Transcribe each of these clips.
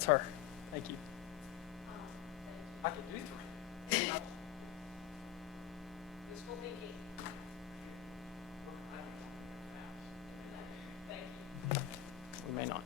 That's her. Thank you. I could do three. Wishful thinking. Thank you. We may not.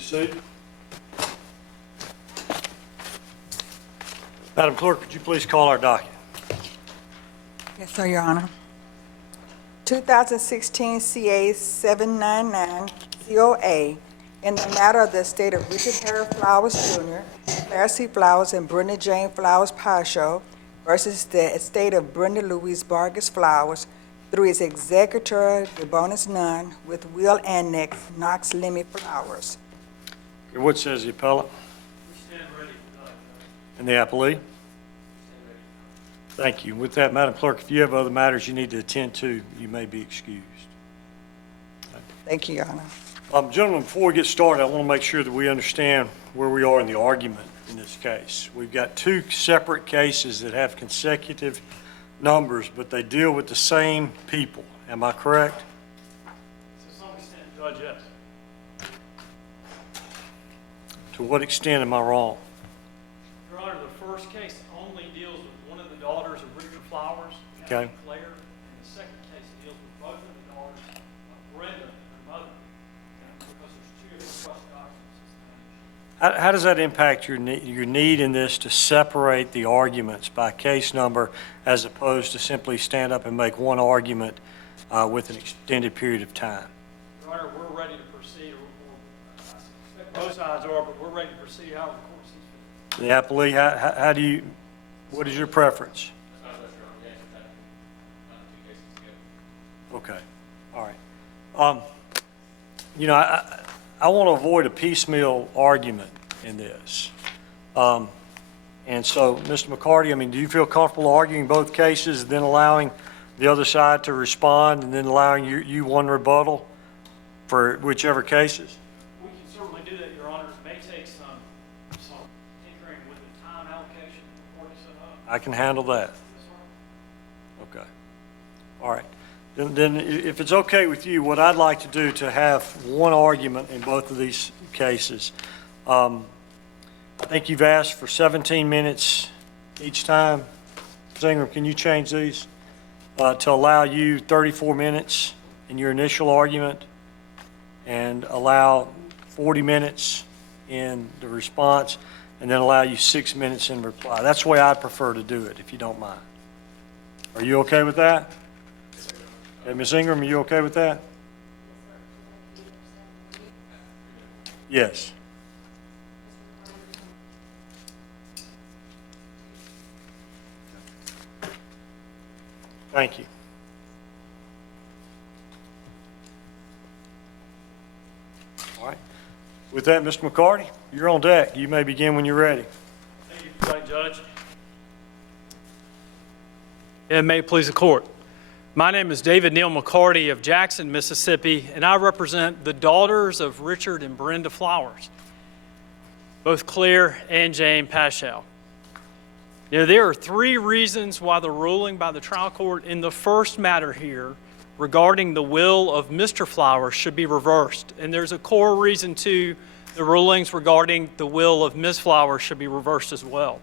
be seated. Madam Clerk, would you please call our docket? Yes, sir, Your Honor. 2016 CA 799 COA in the matter of the estate of Richard Harry Flowers Jr., Claire C. Flowers, and Brenda Jane Flowers Paixao versus the estate of Brenda Louise Vargas Flowers through its executor, de bonis none, with will annex Knox Lemmy Flowers. Okay, what says the appellant? We stand ready. And the appellee? Thank you. With that, Madam Clerk, if you have other matters you need to attend to, you may be excused. Thank you, Your Honor. Gentlemen, before we get started, I want to make sure that we understand where we are in the argument in this case. We've got two separate cases that have consecutive numbers, but they deal with the same people. Am I correct? To some extent, Judge, yes. To what extent am I wrong? Your Honor, the first case only deals with one of the daughters of Richard Flowers, Okay. Claire, and the second case deals with both of the daughters of Brenda, her mother, because there's two of the trust documents. How does that impact your need in this to separate the arguments by case number as opposed to simply stand up and make one argument with an extended period of time? Your Honor, we're ready to proceed, I suspect both sides are, but we're ready to proceed how the court sees fit. The appellee, how do you, what is your preference? Okay, all right. You know, I want to avoid a piecemeal argument in this. And so, Mr. McCarty, I mean, do you feel comfortable arguing both cases, then allowing the other side to respond, and then allowing you one rebuttal for whichever cases? We can certainly do that, Your Honor. It may take some tinkering with the time allocation before we set up. I can handle that. Yes, sir. Okay. All right. Then if it's okay with you, what I'd like to do to have one argument in both of these cases, I think you've asked for 17 minutes each time. Singer, can you change these to allow you 34 minutes in your initial argument and allow 40 minutes in the response and then allow you 6 minutes in reply? That's the way I prefer to do it, if you don't mind. Are you okay with that? Okay, Ms. Ingram, are you okay with that? Yes. Thank you. All right. With that, Mr. McCarty, you're on deck. You may begin when you're ready. Thank you, Presiding Judge. And may it please the court. My name is David Neal McCarty of Jackson, Mississippi, and I represent the daughters of Richard and Brenda Flowers, both Claire and Jane Paixao. Now, there are three reasons why the ruling by the trial court in the first matter here regarding the will of Mr. Flowers should be reversed. And there's a core reason, too, the rulings regarding the will of Ms. Flowers should be reversed as well.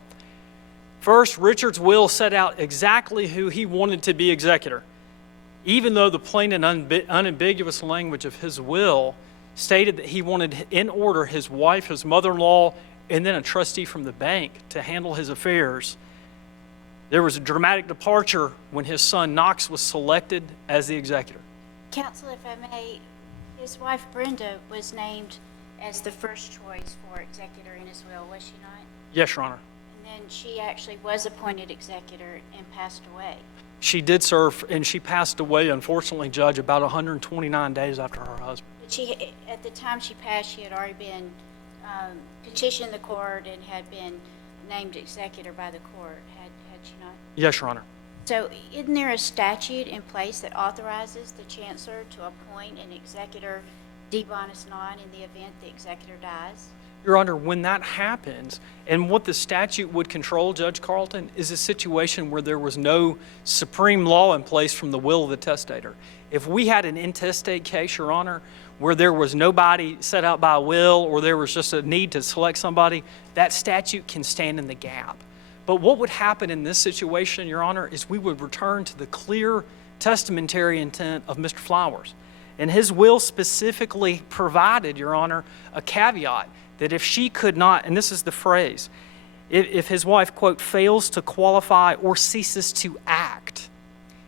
First, Richard's will set out exactly who he wanted to be executor, even though the plain and unambiguous language of his will stated that he wanted in order his wife, his mother-in-law, and then a trustee from the bank to handle his affairs. There was a dramatic departure when his son Knox was selected as the executor. Counsel, if I may, his wife Brenda was named as the first choice for executor in his will, was she not? Yes, Your Honor. And then she actually was appointed executor and passed away. She did serve, and she passed away, unfortunately, Judge, about 129 days after her husband. But she, at the time she passed, she had already been petitioned the court and had been named executor by the court, had she not? Yes, Your Honor. So isn't there a statute in place that authorizes the chancellor to appoint an executor de bonis non in the event the executor dies? Your Honor, when that happens, and what the statute would control, Judge Carlton, is a situation where there was no supreme law in place from the will of the testator. If we had an intestate case, Your Honor, where there was nobody set out by will or there was just a need to select somebody, that statute can stand in the gap. But what would happen in this situation, Your Honor, is we would return to the clear testamentary intent of Mr. Flowers. And his will specifically provided, Your Honor, a caveat that if she could not, and this is the phrase, if his wife, quote, fails to qualify or ceases to act,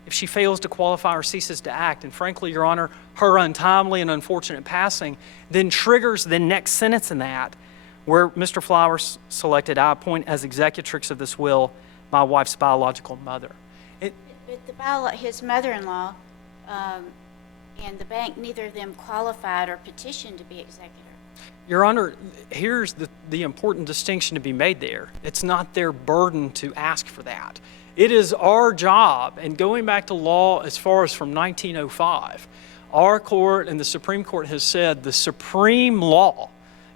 if she fails to qualify or ceases to act, and frankly, Your Honor, her untimely and unfortunate passing then triggers the next sentence in that, where Mr. Flowers selected, I appoint as executrix of this will my wife's biological mother. But his mother-in-law and the bank, neither of them qualified or petitioned to be executor. Your Honor, here's the important distinction to be made there. It's not their burden to ask for that. It is our job, and going back to law as far as from 1905, our court and the Supreme Court has said the supreme law,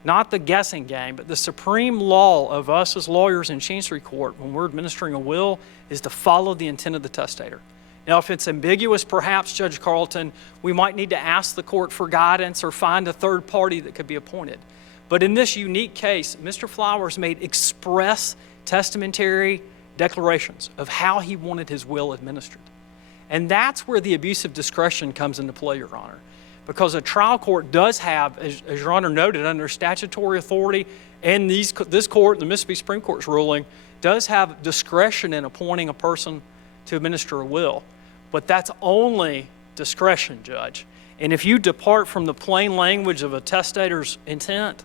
not the guessing game, but the supreme law of us as lawyers in Chancery Court when we're administering a will is to follow the intent of the testator. Now, if it's ambiguous, perhaps, Judge Carlton, we might need to ask the court for guidance or find a third party that could be appointed. But in this unique case, Mr. Flowers made express testamentary declarations of how he wanted his will administered. And that's where the abuse of discretion comes into play, Your Honor. Because a trial court does have, as Your Honor noted, under statutory authority, and this court, the Mississippi Supreme Court's ruling, does have discretion in appointing a person to administer a will. But that's only discretion, Judge. And if you depart from the plain language of a testator's intent,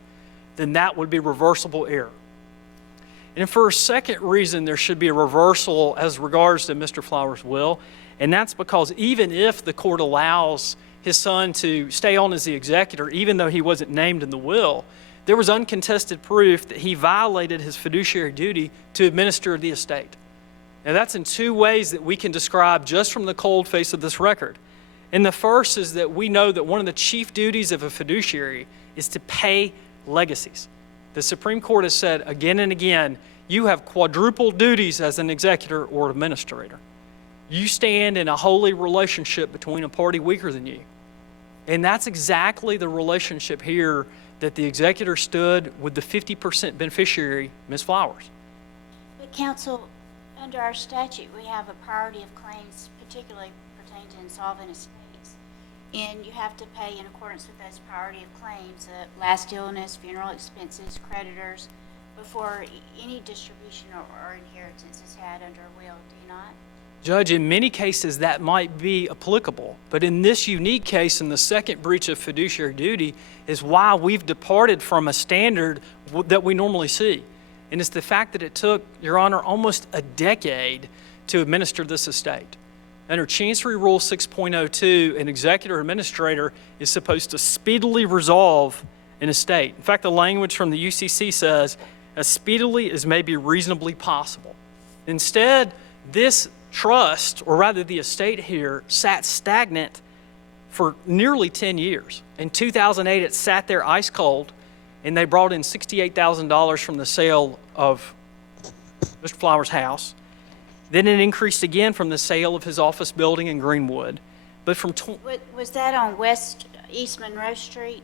then that would be reversible error. And for a second reason, there should be a reversal as regards to Mr. Flowers' will, and that's because even if the court allows his son to stay on as the executor, even though he wasn't named in the will, there was uncontested proof that he violated his fiduciary duty to administer the estate. Now, that's in two ways that we can describe just from the cold face of this record. And the first is that we know that one of the chief duties of a fiduciary is to pay legacies. The Supreme Court has said again and again, you have quadruple duties as an executor or administrator. You stand in a holy relationship between a party weaker than you. And that's exactly the relationship here that the executor stood with the 50% beneficiary, Ms. Flowers. But counsel, under our statute, we have a priority of claims particularly pertaining to insolvent estates. And you have to pay in accordance with those priority of claims, last illness, funeral expenses, creditors, before any distribution or inheritance is had under a will, do you not? Judge, in many cases that might be applicable, but in this unique case, in the second breach of fiduciary duty, is why we've departed from a standard that we normally see. And it's the fact that it took, Your Honor, almost a decade to administer this estate. Under Chancery Rule 6.02, an executor or administrator is supposed to speedily resolve an estate. In fact, the language from the UCC says, as speedily as may be reasonably possible. Instead, this trust, or rather the estate here, sat stagnant for nearly 10 years. In 2008, it sat there ice cold, and they brought in $68,000 from the sale of Mr. Flowers' house. Then it increased again from the sale of his office building in Greenwood. But from Was that on East Monroe Street?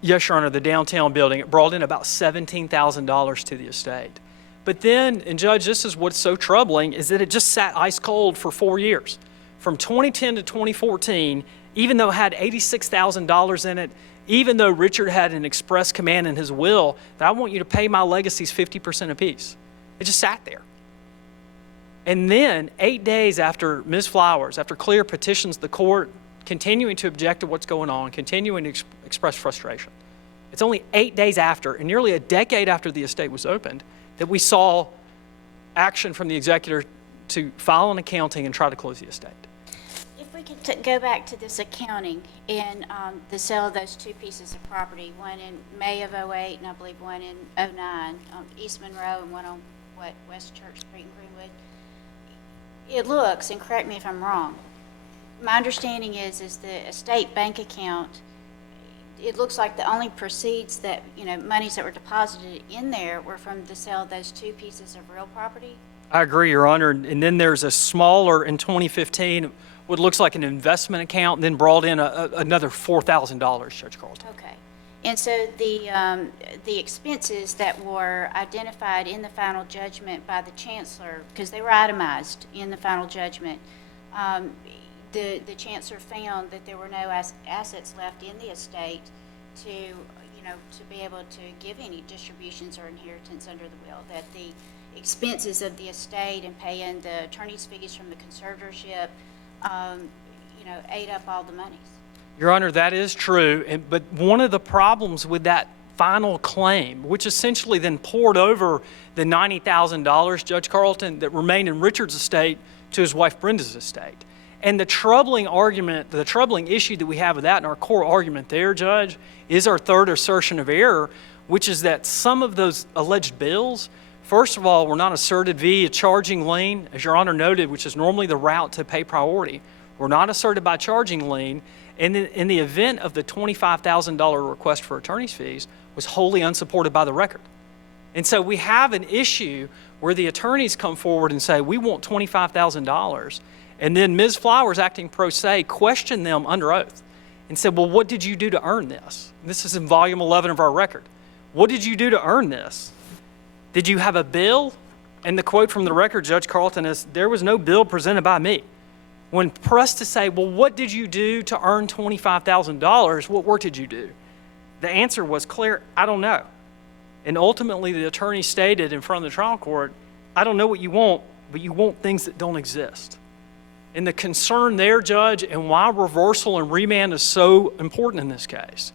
Yes, Your Honor, the downtown building. It brought in about $17,000 to the estate. But then, and Judge, this is what's so troubling, is that it just sat ice cold for 4 years. From 2010 to 2014, even though it had $86,000 in it, even though Richard had an express command in his will that I want you to pay my legacies 50% apiece. It just sat there. And then 8 days after Ms. Flowers, after Clear petitions the court, continuing to object to what's going on, continuing to express frustration. It's only 8 days after, and nearly a decade after the estate was opened, that we saw action from the executor to file an accounting and try to close the estate. If we could go back to this accounting and the sale of those two pieces of property, one in May of '08 and I believe one in '09 on East Monroe and one on West Church Street in Greenwood. It looks, and correct me if I'm wrong, my understanding is the estate bank account, it looks like the only proceeds that, monies that were deposited in there were from the sale of those two pieces of real property? I agree, Your Honor. And then there's a smaller, in 2015, what looks like an investment account, and then brought in another $4,000, Judge Carlton. Okay. And so the expenses that were identified in the final judgment by the chancellor, because they were itemized in the final judgment, the chancellor found that there were no assets left in the estate to, to be able to give any distributions or inheritance under the will, that the expenses of the estate and paying the attorney's fees from the conservatorship, ate up all the monies. Your Honor, that is true, but one of the problems with that final claim, which essentially then poured over the $90,000, Judge Carlton, that remained in Richard's estate to his wife Brenda's estate. And the troubling argument, the troubling issue that we have with that in our core argument there, Judge, is our third assertion of error, which is that some of those alleged bills, first of all, were not asserted via charging lien, as Your Honor noted, which is normally the route to pay priority, were not asserted by charging lien, and in the event of the $25,000 request for attorney's fees was wholly unsupported by the record. And so we have an issue where the attorneys come forward and say, we want $25,000, and then Ms. Flowers, acting pro se, questioned them under oath and said, well, what did you do to earn this? This is in volume 11 of our record. What did you do to earn this? Did you have a bill? And the quote from the record, Judge Carlton, is, there was no bill presented by me. When pressed to say, well, what did you do to earn $25,000? What work did you do? The answer was clear, I don't know. And ultimately, the attorney stated in front of the trial court, I don't know what you want, but you want things that don't exist. And the concern there, Judge, and why reversal and remand is so important in this case,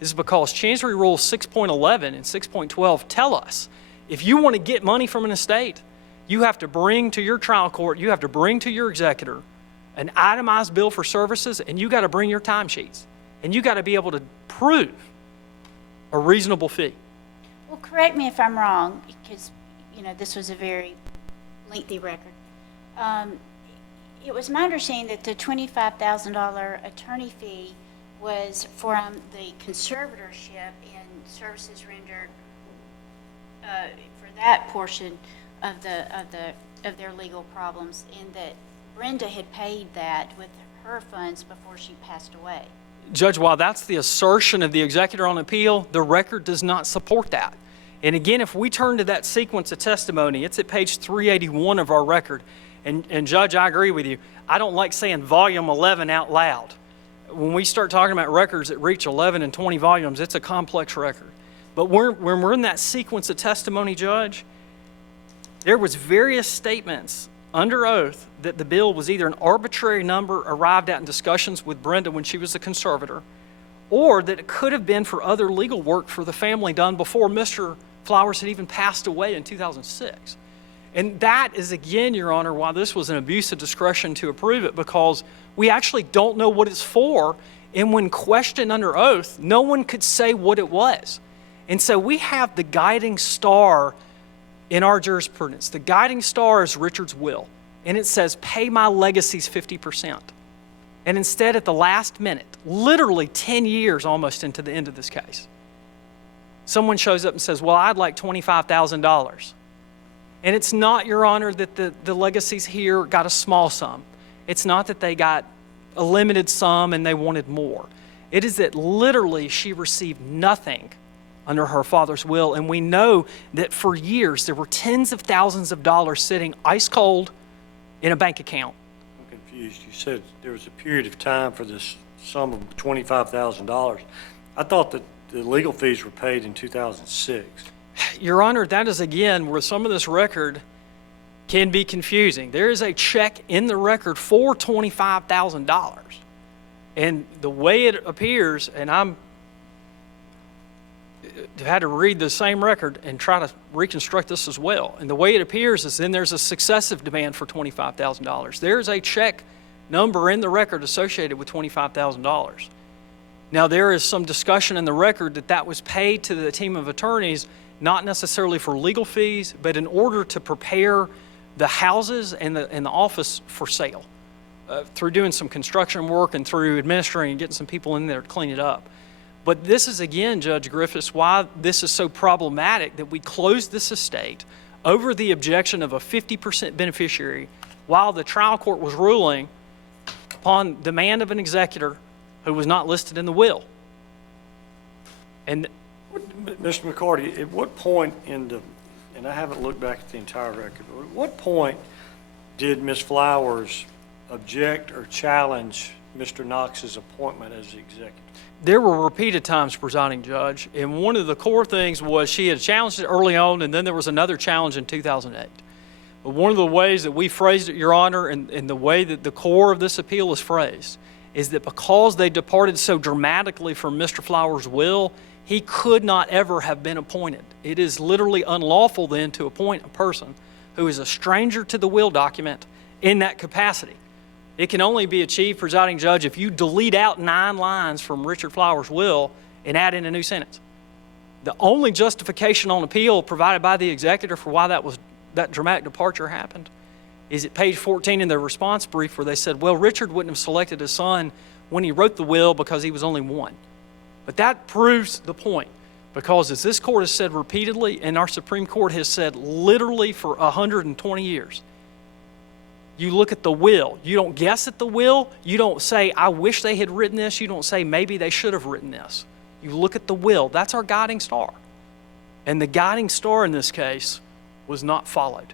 is because Chancery Rules 6.11 and 6.12 tell us, if you want to get money from an estate, you have to bring to your trial court, you have to bring to your executor an itemized bill for services, and you got to bring your timesheets. And you got to be able to prove a reasonable fee. Well, correct me if I'm wrong, because, this was a very lengthy record. It was my understanding that the $25,000 attorney fee was from the conservatorship and services rendered for that portion of their legal problems, and that Brenda had paid that with her funds before she passed away. Judge, while that's the assertion of the executor on appeal, the record does not support that. And again, if we turn to that sequence of testimony, it's at page 381 of our record. And Judge, I agree with you. I don't like saying volume 11 out loud. When we start talking about records that reach 11 and 20 volumes, it's a complex record. But when we're in that sequence of testimony, Judge, there was various statements under oath that the bill was either an arbitrary number arrived at in discussions with Brenda when she was the conservator, or that it could have been for other legal work for the family done before Mr. Flowers had even passed away in 2006. And that is, again, Your Honor, why this was an abuse of discretion to approve it, because we actually don't know what it's for, and when questioned under oath, no one could say what it was. And so we have the guiding star in our jurisprudence. The guiding star is Richard's will, and it says, pay my legacies 50%. And instead, at the last minute, literally 10 years almost into the end of this case, someone shows up and says, well, I'd like $25,000. And it's not, Your Honor, that the legacies here got a small sum. It's not that they got a limited sum and they wanted more. It is that literally she received nothing under her father's will, and we know that for years there were tens of thousands of dollars sitting ice cold in a bank account. I'm confused. You said there was a period of time for this sum of $25,000. I thought that the legal fees were paid in 2006. Your Honor, that is, again, where some of this record can be confusing. There is a check in the record for $25,000. And the way it appears, and I've had to read the same record and try to reconstruct this as well. And the way it appears is then there's a successive demand for $25,000. There's a check number in the record associated with $25,000. Now, there is some discussion in the record that that was paid to the team of attorneys, not necessarily for legal fees, but in order to prepare the houses and the office for sale, through doing some construction work and through administering and getting some people in there to clean it up. But this is, again, Judge Griffiths, why this is so problematic that we closed this estate over the objection of a 50% beneficiary while the trial court was ruling upon demand of an executor who was not listed in the will. And Mr. McCarty, at what point in the, and I haven't looked back at the entire record, but at what point did Ms. Flowers object or challenge Mr. Knox's appointment as the executive? There were repeated times, presiding judge, and one of the core things was she had challenged it early on, and then there was another challenge in 2008. But one of the ways that we phrased it, Your Honor, and the way that the core of this appeal is phrased, is that because they departed so dramatically from Mr. Flowers' will, he could not ever have been appointed. It is literally unlawful then to appoint a person who is a stranger to the will document in that capacity. It can only be achieved, presiding judge, if you delete out 9 lines from Richard Flowers' will and add in a new sentence. The only justification on appeal provided by the executor for why that dramatic departure happened is at page 14 in their response brief, where they said, well, Richard wouldn't have selected his son when he wrote the will because he was only 1. But that proves the point, because as this court has said repeatedly, and our Supreme Court has said literally for 120 years, you look at the will. You don't guess at the will. You don't say, I wish they had written this. You don't say, maybe they should have written this. You look at the will. That's our guiding star. And the guiding star in this case was not followed.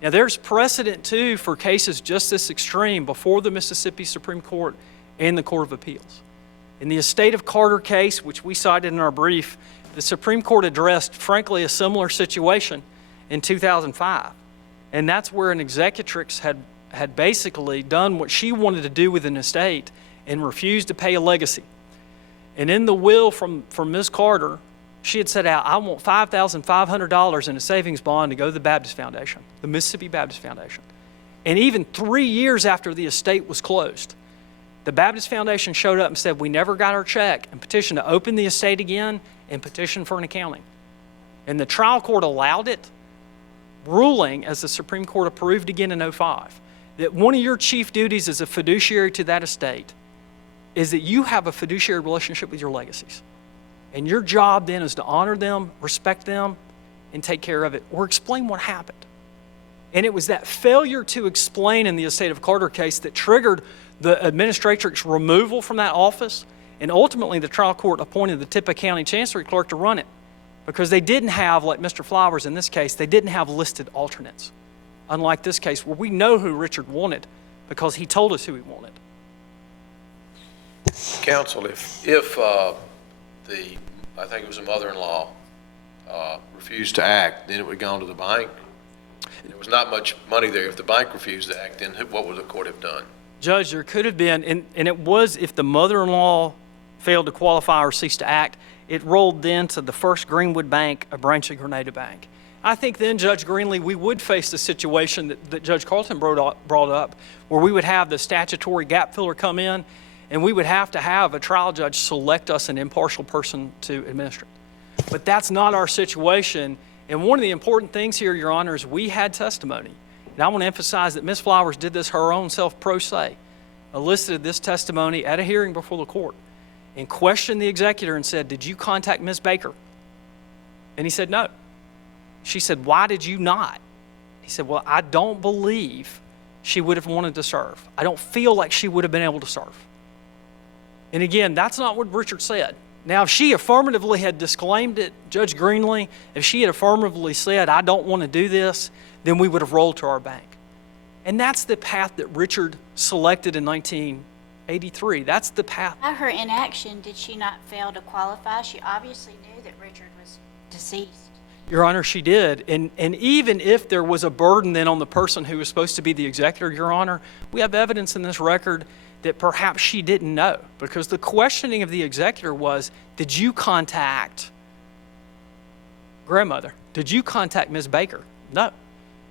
Now, there's precedent, too, for cases just this extreme before the Mississippi Supreme Court and the Court of Appeals. In the Estate of Carter case, which we cited in our brief, the Supreme Court addressed, frankly, a similar situation in 2005. And that's where an executrix had basically done what she wanted to do with an estate and refused to pay a legacy. And in the will from Ms. Carter, she had set out, I want $5,500 in a savings bond to go to the Baptist Foundation, the Mississippi Baptist Foundation. And even 3 years after the estate was closed, the Baptist Foundation showed up and said, we never got our check, and petitioned to open the estate again and petition for an accounting. And the trial court allowed it, ruling, as the Supreme Court approved again in 2005, that one of your chief duties as a fiduciary to that estate is that you have a fiduciary relationship with your legacies. And your job then is to honor them, respect them, and take care of it, or explain what happened. And it was that failure to explain in the Estate of Carter case that triggered the administratrix removal from that office, and ultimately the trial court appointed the Tippah County Chancery Clerk to run it, because they didn't have, like Mr. Flowers in this case, they didn't have listed alternates. Unlike this case, where we know who Richard wanted because he told us who he wanted. Counsel, if I think it was a mother-in-law, refused to act, then it would go on to the bank. There was not much money there. If the bank refused to act, then what would the court have done? Judge, there could have been, and it was if the mother-in-law failed to qualify or ceased to act, it rolled then to the First Greenwood Bank, a branch of Grenada Bank. I think then, Judge Greenlee, we would face the situation that Judge Carlton brought up, where we would have the statutory gap filler come in, and we would have to have a trial judge select us an impartial person to administer it. But that's not our situation. And one of the important things here, Your Honor, is we had testimony. And I want to emphasize that Ms. Flowers did this her own self pro se, elicited this testimony at a hearing before the court, and questioned the executor and said, did you contact Ms. Baker? And he said, no. She said, why did you not? He said, well, I don't believe she would have wanted to serve. I don't feel like she would have been able to serve. And again, that's not what Richard said. Now, if she affirmatively had disclaimed it, Judge Greenlee, if she had affirmatively said, I don't want to do this, then we would have rolled to our bank. And that's the path that Richard selected in 1983. That's the path. By her inaction, did she not fail to qualify? She obviously knew that Richard was deceased. Your Honor, she did. And even if there was a burden then on the person who was supposed to be the executor, Your Honor, we have evidence in this record that perhaps she didn't know, because the questioning of the executor was, did you contact grandmother? Did you contact Ms. Baker? No.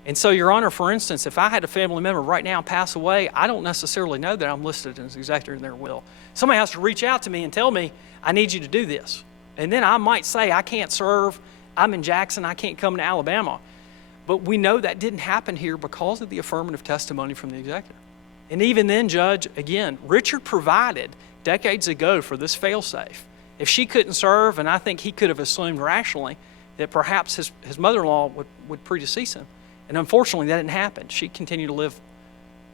And so, Your Honor, for instance, if I had a family member right now pass away, I don't necessarily know that I'm listed as executor in their will. Somebody has to reach out to me and tell me, I need you to do this. And then I might say, I can't serve, I'm in Jackson, I can't come to Alabama. But we know that didn't happen here because of the affirmative testimony from the executor. And even then, Judge, again, Richard provided decades ago for this fail-safe. If she couldn't serve, and I think he could have assumed rationally that perhaps his mother-in-law would predecease him. And unfortunately, that didn't happen. She continued to live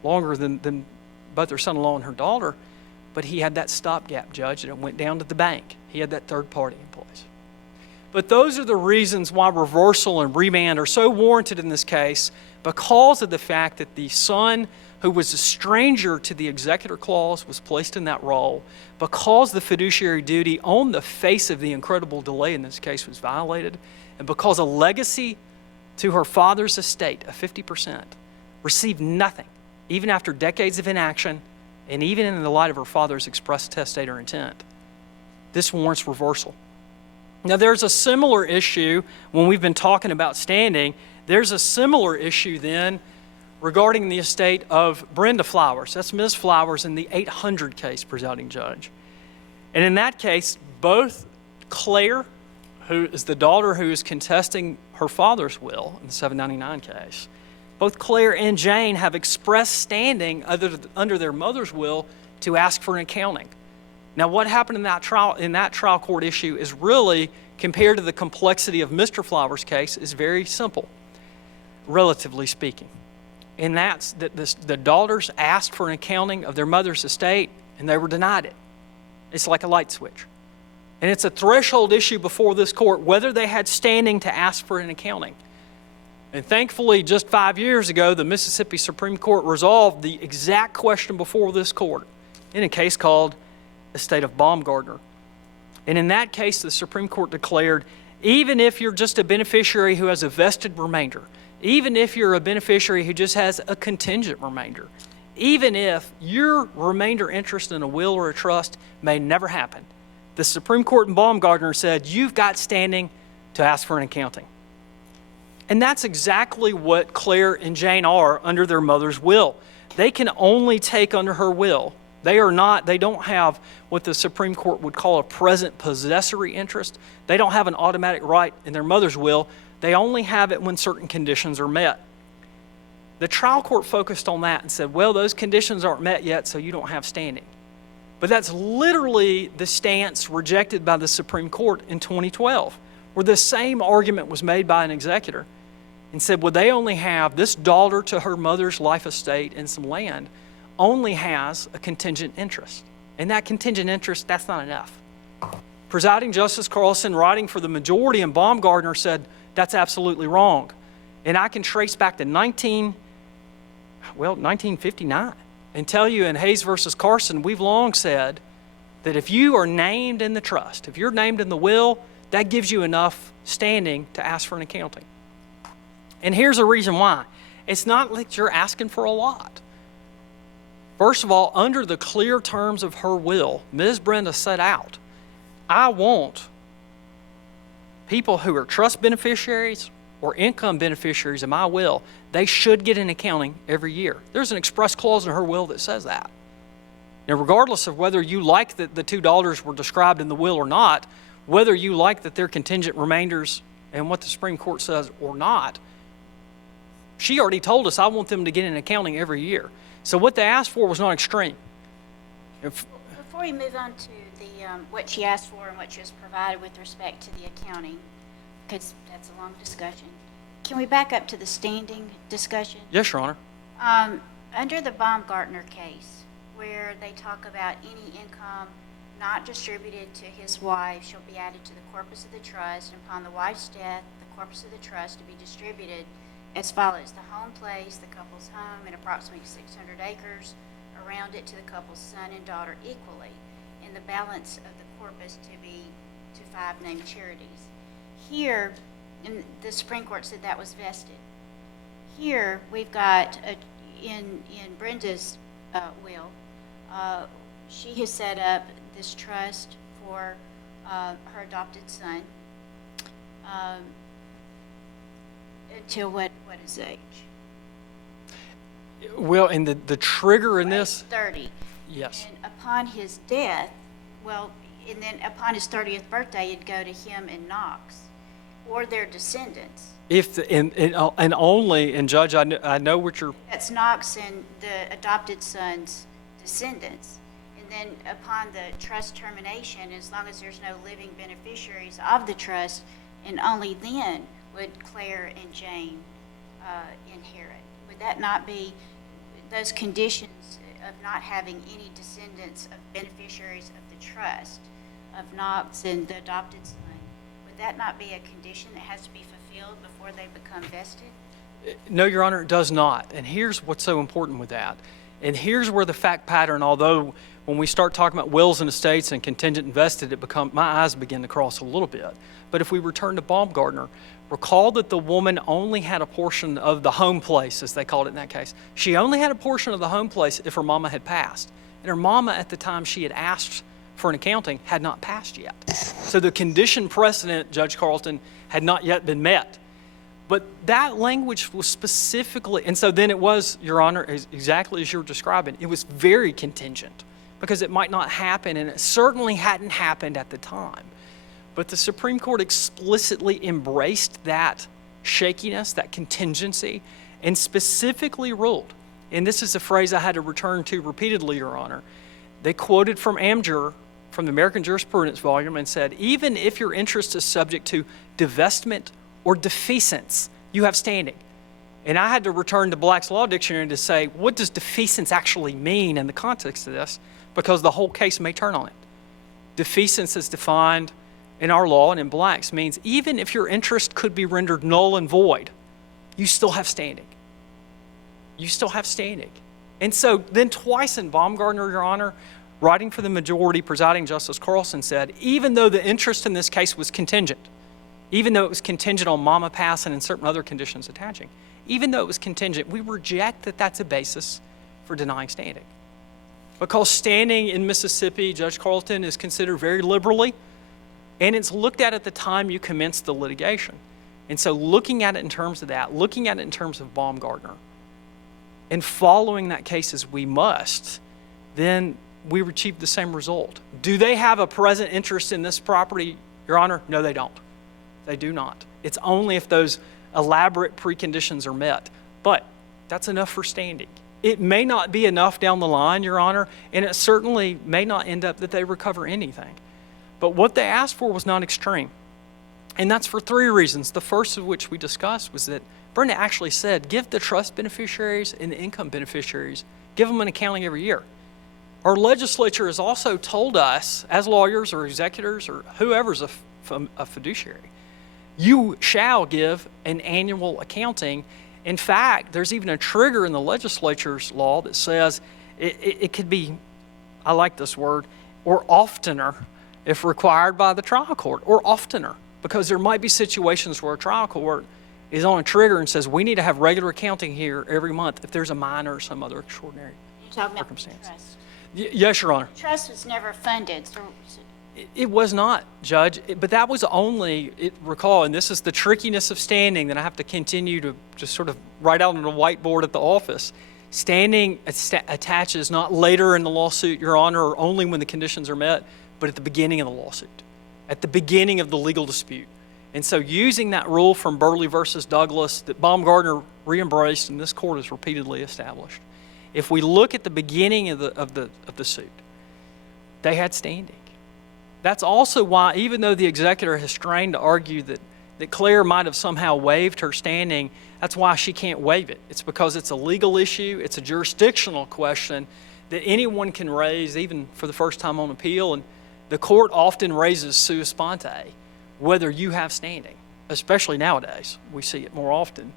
longer than both her son-in-law and her daughter, but he had that stopgap, Judge, and it went down to the bank. He had that third party in place. But those are the reasons why reversal and remand are so warranted in this case, because of the fact that the son who was a stranger to the executor clause was placed in that role, because the fiduciary duty on the face of the incredible delay in this case was violated, and because a legacy to her father's estate of 50% received nothing, even after decades of inaction, and even in the light of her father's express testator intent. This warrants reversal. Now, there's a similar issue when we've been talking about standing. There's a similar issue then regarding the estate of Brenda Flowers. That's Ms. Flowers in the 800 case, presiding judge. And in that case, both Claire, who is the daughter who is contesting her father's will in the 799 case, both Claire and Jane have expressed standing under their mother's will to ask for an accounting. Now, what happened in that trial court issue is really, compared to the complexity of Mr. Flowers' case, is very simple, relatively speaking. And that's that the daughters asked for an accounting of their mother's estate, and they were denied it. It's like a light switch. And it's a threshold issue before this court whether they had standing to ask for an accounting. And thankfully, just 5 years ago, the Mississippi Supreme Court resolved the exact question before this court in a case called Estate of Baumgartner. And in that case, the Supreme Court declared, even if you're just a beneficiary who has a vested remainder, even if you're a beneficiary who just has a contingent remainder, even if your remainder interest in a will or a trust may never happen, the Supreme Court in Baumgartner said, you've got standing to ask for an accounting. And that's exactly what Claire and Jane are under their mother's will. They can only take under her will. They don't have what the Supreme Court would call a present possessory interest. They don't have an automatic right in their mother's will. They only have it when certain conditions are met. The trial court focused on that and said, well, those conditions aren't met yet, so you don't have standing. But that's literally the stance rejected by the Supreme Court in 2012, where the same argument was made by an executor and said, well, they only have this daughter to her mother's life estate and some land only has a contingent interest. And that contingent interest, that's not enough. Presiding Justice Carlson, writing for the majority in Baumgartner, said that's absolutely wrong. And I can trace back to 1959 and tell you in Hayes versus Carson, we've long said that if you are named in the trust, if you're named in the will, that gives you enough standing to ask for an accounting. And here's the reason why. It's not like you're asking for a lot. First of all, under the clear terms of her will, Ms. Brenda set out, I want people who are trust beneficiaries or income beneficiaries in my will, they should get an accounting every year. There's an express clause in her will that says that. Now, regardless of whether you like that the two daughters were described in the will or not, whether you like that they're contingent remainders and what the Supreme Court says or not, she already told us, I want them to get an accounting every year. So what they asked for was not extreme. Before we move on to the what she asked for and what she was provided with respect to the accounting, because that's a long discussion, can we back up to the standing discussion? Yes, Your Honor. Under the Baumgartner case, where they talk about any income not distributed to his wife shall be added to the corpus of the trust, and upon the wife's death, the corpus of the trust to be distributed as follows: the home place, the couple's home, and approximately 600 acres around it to the couple's son and daughter equally, and the balance of the corpus to be to 5 named charities. Here, and the Supreme Court said that was vested. Here, we've got, in Brenda's will, she has set up this trust for her adopted son until what is age? Well, and the trigger in this, 30. yes. And upon his death, and then upon his 30th birthday, it'd go to him and Knox or their descendants. And only, and Judge, I know what you're... That's Knox and the adopted son's descendants. And then upon the trust termination, as long as there's no living beneficiaries of the trust, and only then would Claire and Jane inherit. Would that not be those conditions of not having any descendants of beneficiaries of the trust of Knox and the adopted son? would that not be a condition that has to be fulfilled before they become vested? No, Your Honor, it does not. And here's what's so important with that. And here's where the fact pattern, although when we start talking about wills and estates and contingent and vested, my eyes begin to cross a little bit. But if we return to Baumgartner, recall that the woman only had a portion of the home place, as they called it in that case. She only had a portion of the home place if her mama had passed. And her mama, at the time she had asked for an accounting, had not passed yet. So the condition precedent, Judge Carlton, had not yet been met. But that language was specifically, and so then it was, Your Honor, exactly as you're describing, it was very contingent because it might not happen, and it certainly hadn't happened at the time. But the Supreme Court explicitly embraced that shakiness, that contingency, and specifically ruled, and this is a phrase I had to return to repeatedly, Your Honor. They quoted from Amjur, from the American Jurisprudence volume, and said, even if your interest is subject to divestment or defeasance, you have standing. And I had to return to Black's Law Dictionary to say, what does defeasance actually mean in the context of this? Because the whole case may turn on it. Defeasance is defined in our law and in Black's means even if your interest could be rendered null and void, you still have standing. You still have standing. And so then twice in Baumgartner, Your Honor, writing for the majority, presiding Justice Carlson said, even though the interest in this case was contingent, even though it was contingent on mama passing and certain other conditions attaching, even though it was contingent, we reject that that's a basis for denying standing. Because standing in Mississippi, Judge Carlton, is considered very liberally, and it's looked at the time you commence the litigation. And so looking at it in terms of that, looking at it in terms of Baumgartner, and following that case as we must, then we achieve the same result. Do they have a present interest in this property, Your Honor? No, they don't. They do not. It's only if those elaborate preconditions are met. But that's enough for standing. It may not be enough down the line, Your Honor, and it certainly may not end up that they recover anything. But what they asked for was not extreme. And that's for three reasons. The first of which we discussed was that Brenda actually said, give the trust beneficiaries and the income beneficiaries, give them an accounting every year. Our legislature has also told us, as lawyers or executors or whoever's a fiduciary, you shall give an annual accounting. In fact, there's even a trigger in the legislature's law that says it could be, I like this word, or oftener if required by the trial court, or oftener, because there might be situations where a trial court is on a trigger and says, we need to have regular accounting here every month if there's a minor or some other extraordinary You're talking about circumstance. trust. Yes, Your Honor. Trust was never funded, so It was not, Judge, but that was only, recall, and this is the trickiness of standing that I have to continue to just sort of write out on a whiteboard at the office. Standing attaches not later in the lawsuit, Your Honor, or only when the conditions are met, but at the beginning of the lawsuit, at the beginning of the legal dispute. And so using that rule from Burley versus Douglas that Baumgartner re-embraced and this court has repeatedly established, if we look at the beginning of the suit, they had standing. That's also why, even though the executor has strained to argue that Claire might have somehow waived her standing, that's why she can't waive it. It's because it's a legal issue, it's a jurisdictional question that anyone can raise, even for the first time on appeal, and the court often raises sua sponte, whether you have standing, especially nowadays. We see it more often.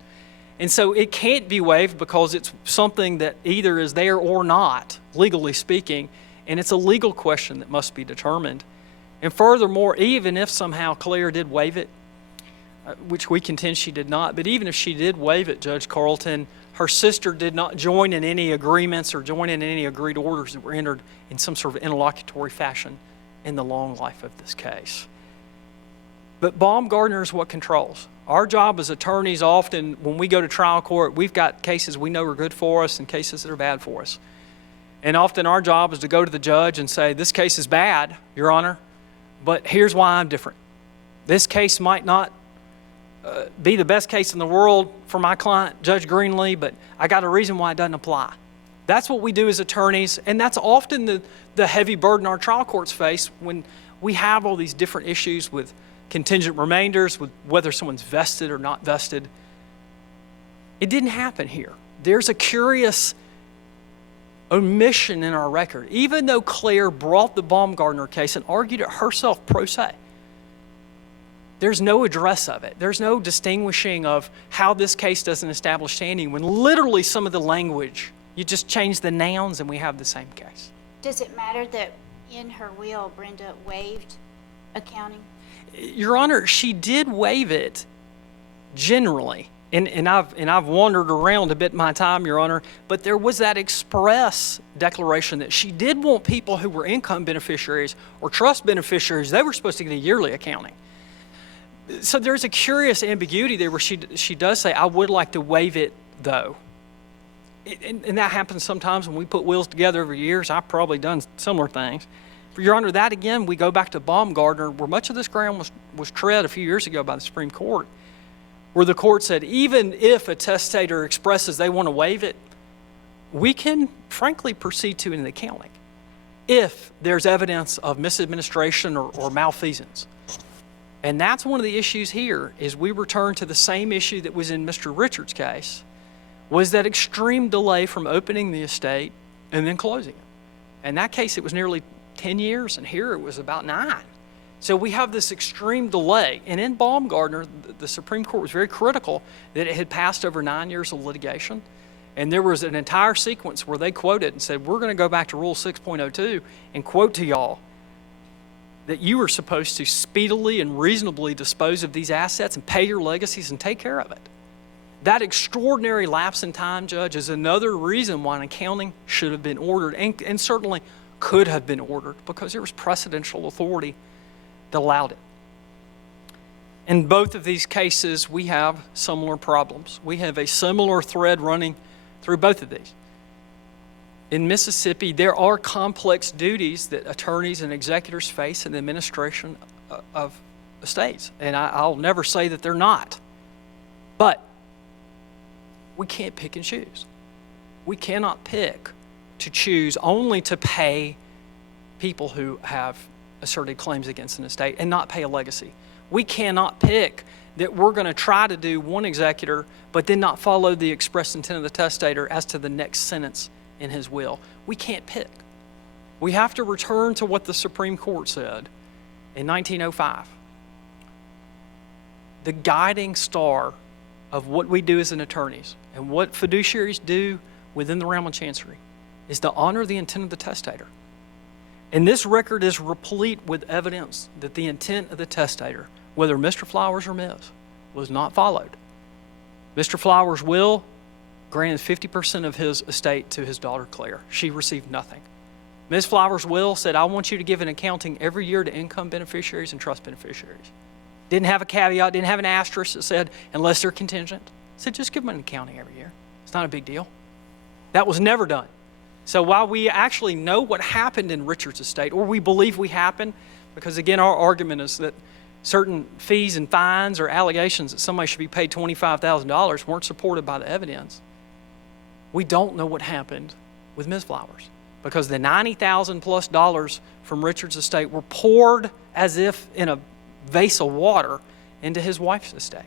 And so it can't be waived because it's something that either is there or not, legally speaking, and it's a legal question that must be determined. And furthermore, even if somehow Claire did waive it, which we contend she did not, but even if she did waive it, Judge Carlton, her sister did not join in any agreements or join in any agreed orders that were entered in some sort of interlocutory fashion in the long life of this case. But Baumgartner is what controls. Our job as attorneys often, when we go to trial court, we've got cases we know are good for us and cases that are bad for us. And often our job is to go to the judge and say, this case is bad, Your Honor, but here's why I'm different. This case might not be the best case in the world for my client, Judge Greenlee, but I got a reason why it doesn't apply. That's what we do as attorneys, and that's often the heavy burden our trial courts face when we have all these different issues with contingent remainders, with whether someone's vested or not vested. It didn't happen here. There's a curious omission in our record. Even though Claire brought the Baumgartner case and argued it herself pro se, There's no address of it. There's no distinguishing of how this case doesn't establish standing when literally some of the language, you just change the nouns and we have the same case. Does it matter that in her will, Brenda waived accounting? Your Honor, she did waive it generally. And I've wandered around a bit in my time, Your Honor, but there was that express declaration that she did want people who were income beneficiaries or trust beneficiaries, they were supposed to get a yearly accounting. So there's a curious ambiguity there where she does say, I would like to waive it, though. And that happens sometimes when we put wills together over years. I've probably done similar things. For Your Honor, that again, we go back to Baumgartner, where much of this ground was tread a few years ago by the Supreme Court, where the court said, even if a testator expresses they want to waive it, we can frankly proceed to an accounting if there's evidence of misadministration or malfeasance. And that's one of the issues here, is we return to the same issue that was in Mr. Richard's case, was that extreme delay from opening the estate and then closing it. In that case, it was nearly 10 years, and here it was about 9. So we have this extreme delay. And in Baumgartner, the Supreme Court was very critical that it had passed over 9 years of litigation. And there was an entire sequence where they quoted and said, we're going to go back to Rule 6.02 and quote to y'all that you were supposed to speedily and reasonably dispose of these assets and pay your legacies and take care of it. That extraordinary lapse in time, Judge, is another reason why an accounting should have been ordered and certainly could have been ordered, because there was precedential authority that allowed it. In both of these cases, we have similar problems. We have a similar thread running through both of these. In Mississippi, there are complex duties that attorneys and executors face in the administration of estates, and I'll never say that they're not. But we can't pick and choose. We cannot pick to choose only to pay people who have asserted claims against an estate and not pay a legacy. We cannot pick that we're going to try to do one executor but then not follow the express intent of the testator as to the next sentence in his will. We can't pick. We have to return to what the Supreme Court said in 1905. The guiding star of what we do as an attorneys and what fiduciaries do within the realm of chancery is to honor the intent of the testator. And this record is replete with evidence that the intent of the testator, whether Mr. Flowers or Ms., was not followed. Mr. Flowers' will granted 50% of his estate to his daughter Claire. She received nothing. Ms. Flowers' will said, I want you to give an accounting every year to income beneficiaries and trust beneficiaries. Didn't have a caveat, didn't have an asterisk that said, unless they're contingent. Said, just give them an accounting every year. It's not a big deal. That was never done. So while we actually know what happened in Richard's estate, or we believe we happened, because again, our argument is that certain fees and fines or allegations that somebody should be paid $25,000 weren't supported by the evidence, we don't know what happened with Ms. Flowers, because the $90,000 plus from Richard's estate were poured as if in a vase of water into his wife's estate.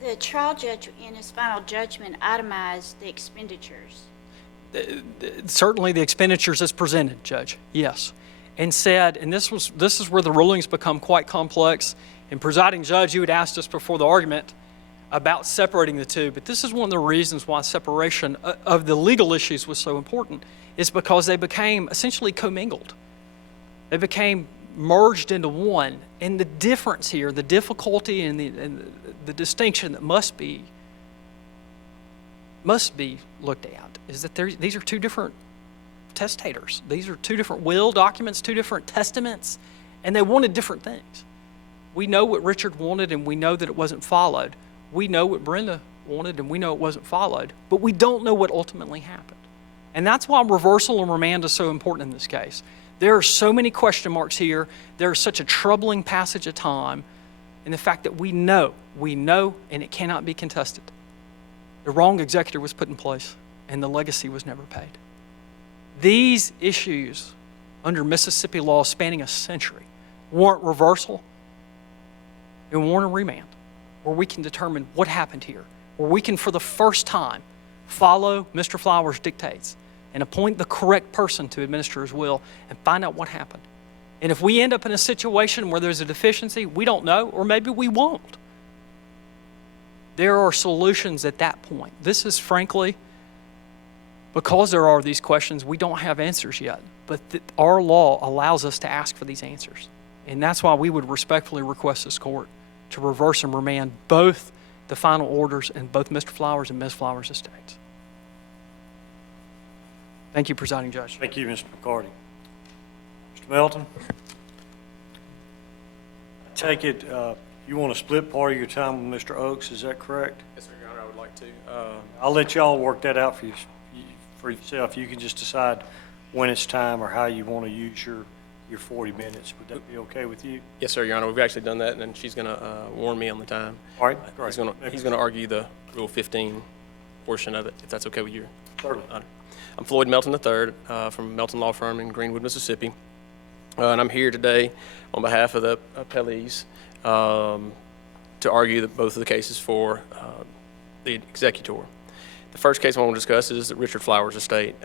The trial judge in his final judgment itemized the expenditures. Certainly the expenditures as presented, Judge, yes. And said, and this is where the rulings become quite complex. And presiding judge, you had asked us before the argument about separating the two, but this is one of the reasons why separation of the legal issues was so important, is because they became essentially commingled. They became merged into one. And the difference here, the difficulty and the distinction that must be looked at is that these are two different testators. These are two different will documents, two different testaments, and they wanted different things. We know what Richard wanted, and we know that it wasn't followed. We know what Brenda wanted, and we know it wasn't followed, but we don't know what ultimately happened. And that's why reversal and remand is so important in this case. There are so many question marks here. There is such a troubling passage of time in the fact that we know, and it cannot be contested. The wrong executor was put in place, and the legacy was never paid. These issues under Mississippi law spanning a century warrant reversal and warrant a remand, where we can determine what happened here, where we can, for the first time, follow Mr. Flowers' dictates and appoint the correct person to administer his will and find out what happened. And if we end up in a situation where there's a deficiency, we don't know, or maybe we won't. There are solutions at that point. This is frankly, because there are these questions, we don't have answers yet. But our law allows us to ask for these answers. And that's why we would respectfully request this court to reverse and remand both the final orders in both Mr. Flowers and Ms. Flowers' estates. Thank you, Presiding Judge. Thank you, Mr. McCarty. Mr. Melton? I take it you want to split part of your time with Mr. Oakes, is that correct? Yes, sir, Your Honor, I would like to. I'll let y'all work that out for yourself. You can just decide when it's time or how you want to use your 40 minutes. Would that be okay with you? Yes, sir, Your Honor, we've actually done that, and then she's going to warn me on the time. All right, great. He's going to argue the Rule 15 portion of it, if that's okay with you. Certainly. I'm Floyd Melton III from Melton Law Firm in Greenwood, Mississippi. And I'm here today on behalf of the appellees to argue both of the cases for the executor. The first case I want to discuss is the Richard Flowers estate.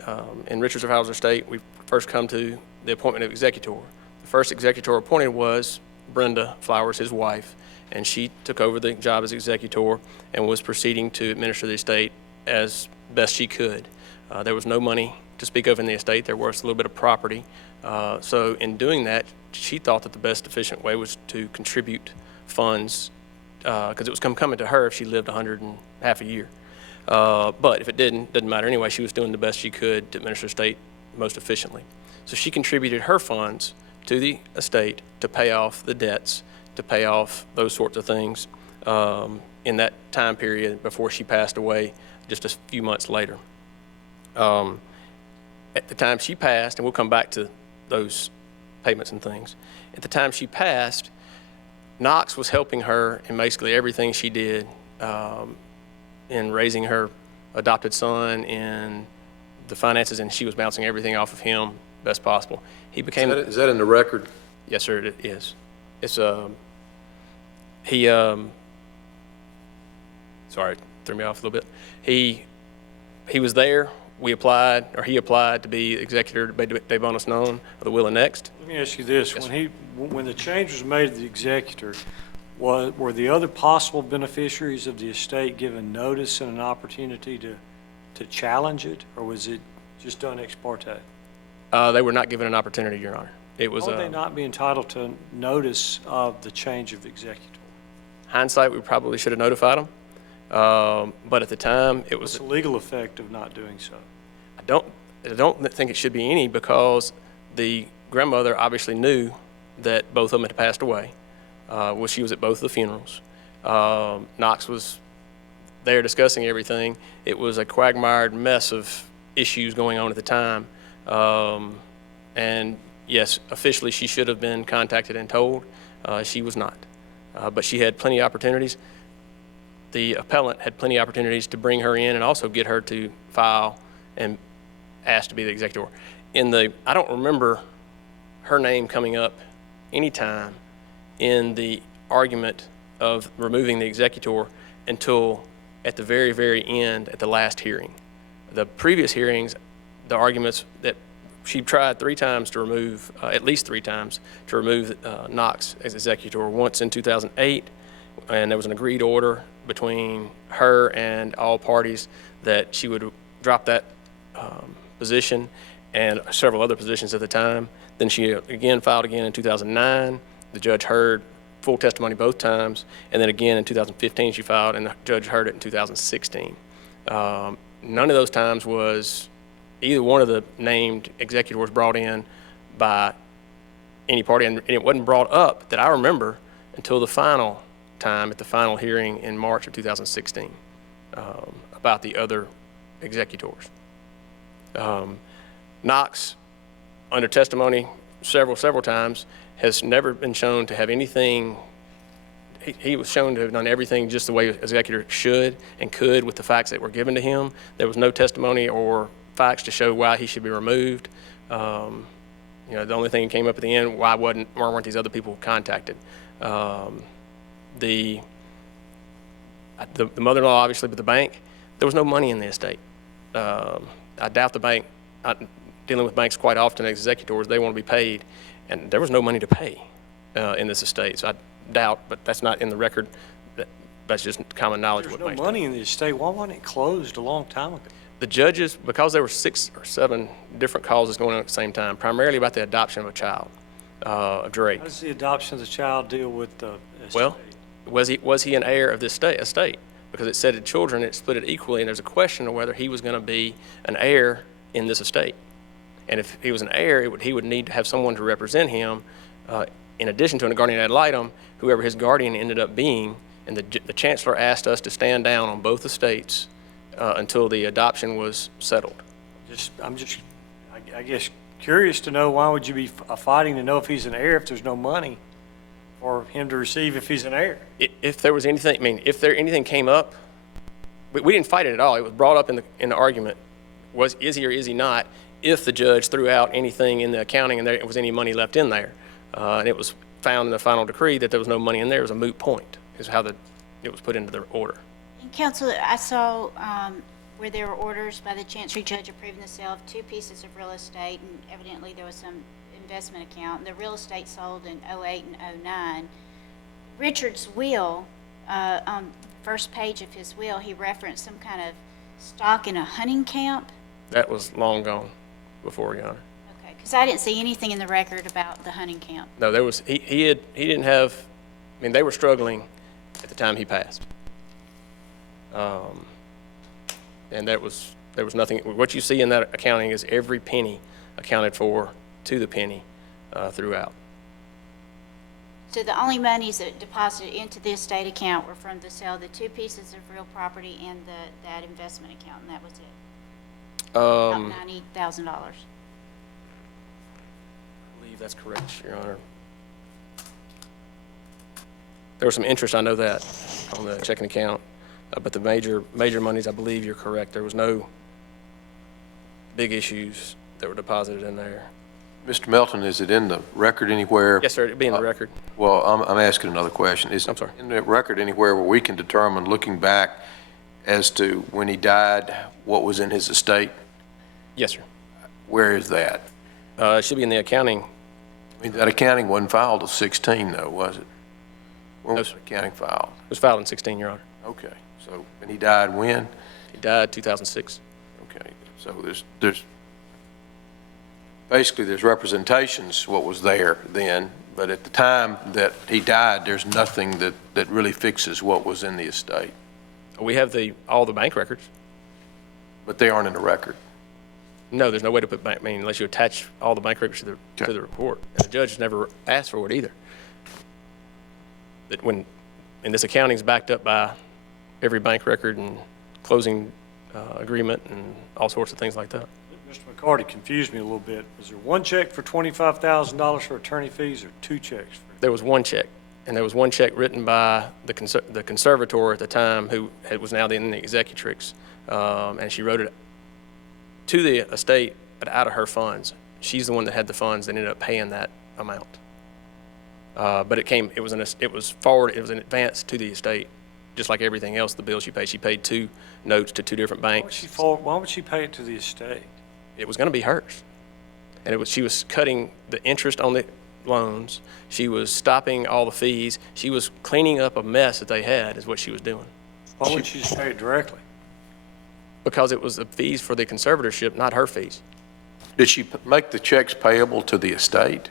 In Richard Flowers estate, we first come to the appointment of executor. The first executor appointed was Brenda Flowers, his wife, and she took over the job as executor and was proceeding to administer the estate as best she could. There was no money to speak of in the estate. There was a little bit of property. So in doing that, she thought that the best efficient way was to contribute funds because it was coming to her if she lived 100 and half a year. But if it doesn't matter anyway. She was doing the best she could to administer the estate most efficiently. So she contributed her funds to the estate to pay off the debts, to pay off those sorts of things in that time period before she passed away just a few months later. At the time she passed, and we'll come back to those payments and things, at the time she passed, Knox was helping her in basically everything she did in raising her adopted son, in the finances, and she was bouncing everything off of him best possible. He became... Is that in the record? Yes, sir, it is. It's, sorry, it threw me off a little bit. He was there. He applied to be executor de bonus non of the will annexed. Let me ask you this. Yes, When the change was made to the executor, were the other possible beneficiaries of the estate given notice and an opportunity to challenge it, or was it just done ex parte? They were not given an opportunity, Your Honor. It was... Why would they not be entitled to notice of the change of executor? Hindsight, we probably should have notified them. But at the time, it was... What's the legal effect of not doing so? I don't think it should be any, because the grandmother obviously knew that both of them had passed away. She was at both of the funerals. Knox was there discussing everything. It was a quagmired mess of issues going on at the time. And yes, officially she should have been contacted and told. She was not. But she had plenty of opportunities. The appellant had plenty of opportunities to bring her in and also get her to file and ask to be the executor. I don't remember her name coming up any time in the argument of removing the executor until at the very, very end at the last hearing. The previous hearings, the arguments that she tried 3 times to remove, at least 3 times, to remove Knox as executor. Once in 2008, and there was an agreed order between her and all parties that she would drop that position and several other positions at the time. Then she again filed again in 2009. The judge heard full testimony both times, and then again in 2015 she filed, and the judge heard it in 2016. None of those times was either one of the named executors brought in by any party, and it wasn't brought up that I remember until the final time at the final hearing in March of 2016 about the other executors. Knox, under testimony several times, has never been shown to have anything. He was shown to have done everything just the way an executor should and could with the facts that were given to him. There was no testimony or facts to show why he should be removed. The only thing that came up at the end, why weren't these other people contacted? The mother-in-law, obviously, but the bank, there was no money in the estate. I doubt the bank, dealing with banks quite often, executors, they want to be paid, and there was no money to pay in this estate. So I doubt, but that's not in the record. That's just common knowledge. There's what no banks money in the estate. Why wasn't it closed a long time ago? The judges, because there were 6 or 7 different causes going on at the same time, primarily about the adoption of a child, of Drake. How does the adoption of the child deal with the estate? Well, was he an heir of this estate? Because it said to children, it split it equally, and there's a question of whether he was going to be an heir in this estate. And if he was an heir, he would need to have someone to represent him, in addition to a guardian ad litem, whoever his guardian ended up being. And the chancellor asked us to stand down on both estates until the adoption was settled. I guess, curious to know, why would you be fighting to know if he's an heir if there's no money for him to receive if he's an heir? If there was anything, I mean, if anything came up, we didn't fight it at all. It was brought up in the argument, is he or is he not, if the judge threw out anything in the accounting and there was any money left in there. And it was found in the final decree that there was no money in there. It was a moot point, is how it was put into the order. And Counsel, I saw where there were orders by the Chancery Judge approving the sale of 2 pieces of real estate, and evidently there was some investment account. The real estate sold in '08 and '09. Richard's will, on the first page of his will, he referenced some kind of stock in a hunting camp. That was long gone before, Your Honor. Okay, because I didn't see anything in the record about the hunting camp. No, there was, he didn't have, I mean, they were struggling at the time he passed. And there was nothing, what you see in that accounting is every penny accounted for to the penny throughout. So the only monies that deposited into the estate account were from the sale of the 2 pieces of real property and that investment account, and that was it? About $90,000. I believe that's correct, Your Honor. There was some interest, I know that, on the checking account, but the major monies, I believe you're correct. There was no big issues that were deposited in there. Mr. Melton, is it in the record anywhere? Yes, sir, it'd be in the record. Well, I'm asking another question. I'm sorry. In the record anywhere where we can determine, looking back, as to when he died, what was in his estate? Yes, sir. Where is that? It should be in the accounting. I mean, that accounting wasn't filed till 16, though, was it? When No, was the accounting filed? It was filed in 16, Your Honor. Okay, so, and he died when? He died 2006. Okay, so there's basically there's representations what was there then, but at the time that he died, there's nothing that really fixes what was in the estate. We have all the bank records. But they aren't in the record. No, there's no way to put bank, I mean, unless you attach all the bank records to the report. And the judge never asked for it either. And this accounting's backed up by every bank record and closing agreement and all sorts of things like that. Mr. McCarty confused me a little bit. Was there one check for $25,000 for attorney fees or 2 checks? There was one check, and there was one check written by the conservator at the time, who was now in the executrix, and she wrote it to the estate, but out of her funds. She's the one that had the funds that ended up paying that amount. But it was an advance to the estate, just like everything else, the bills she paid. She paid 2 notes to 2 different banks. Why would she pay it to the estate? It was going to be hers. And she was cutting the interest on the loans. She was stopping all the fees. She was cleaning up a mess that they had, is what she was doing. Why wouldn't she just pay it directly? Because it was the fees for the conservatorship, not her fees. Did she make the checks payable to the estate?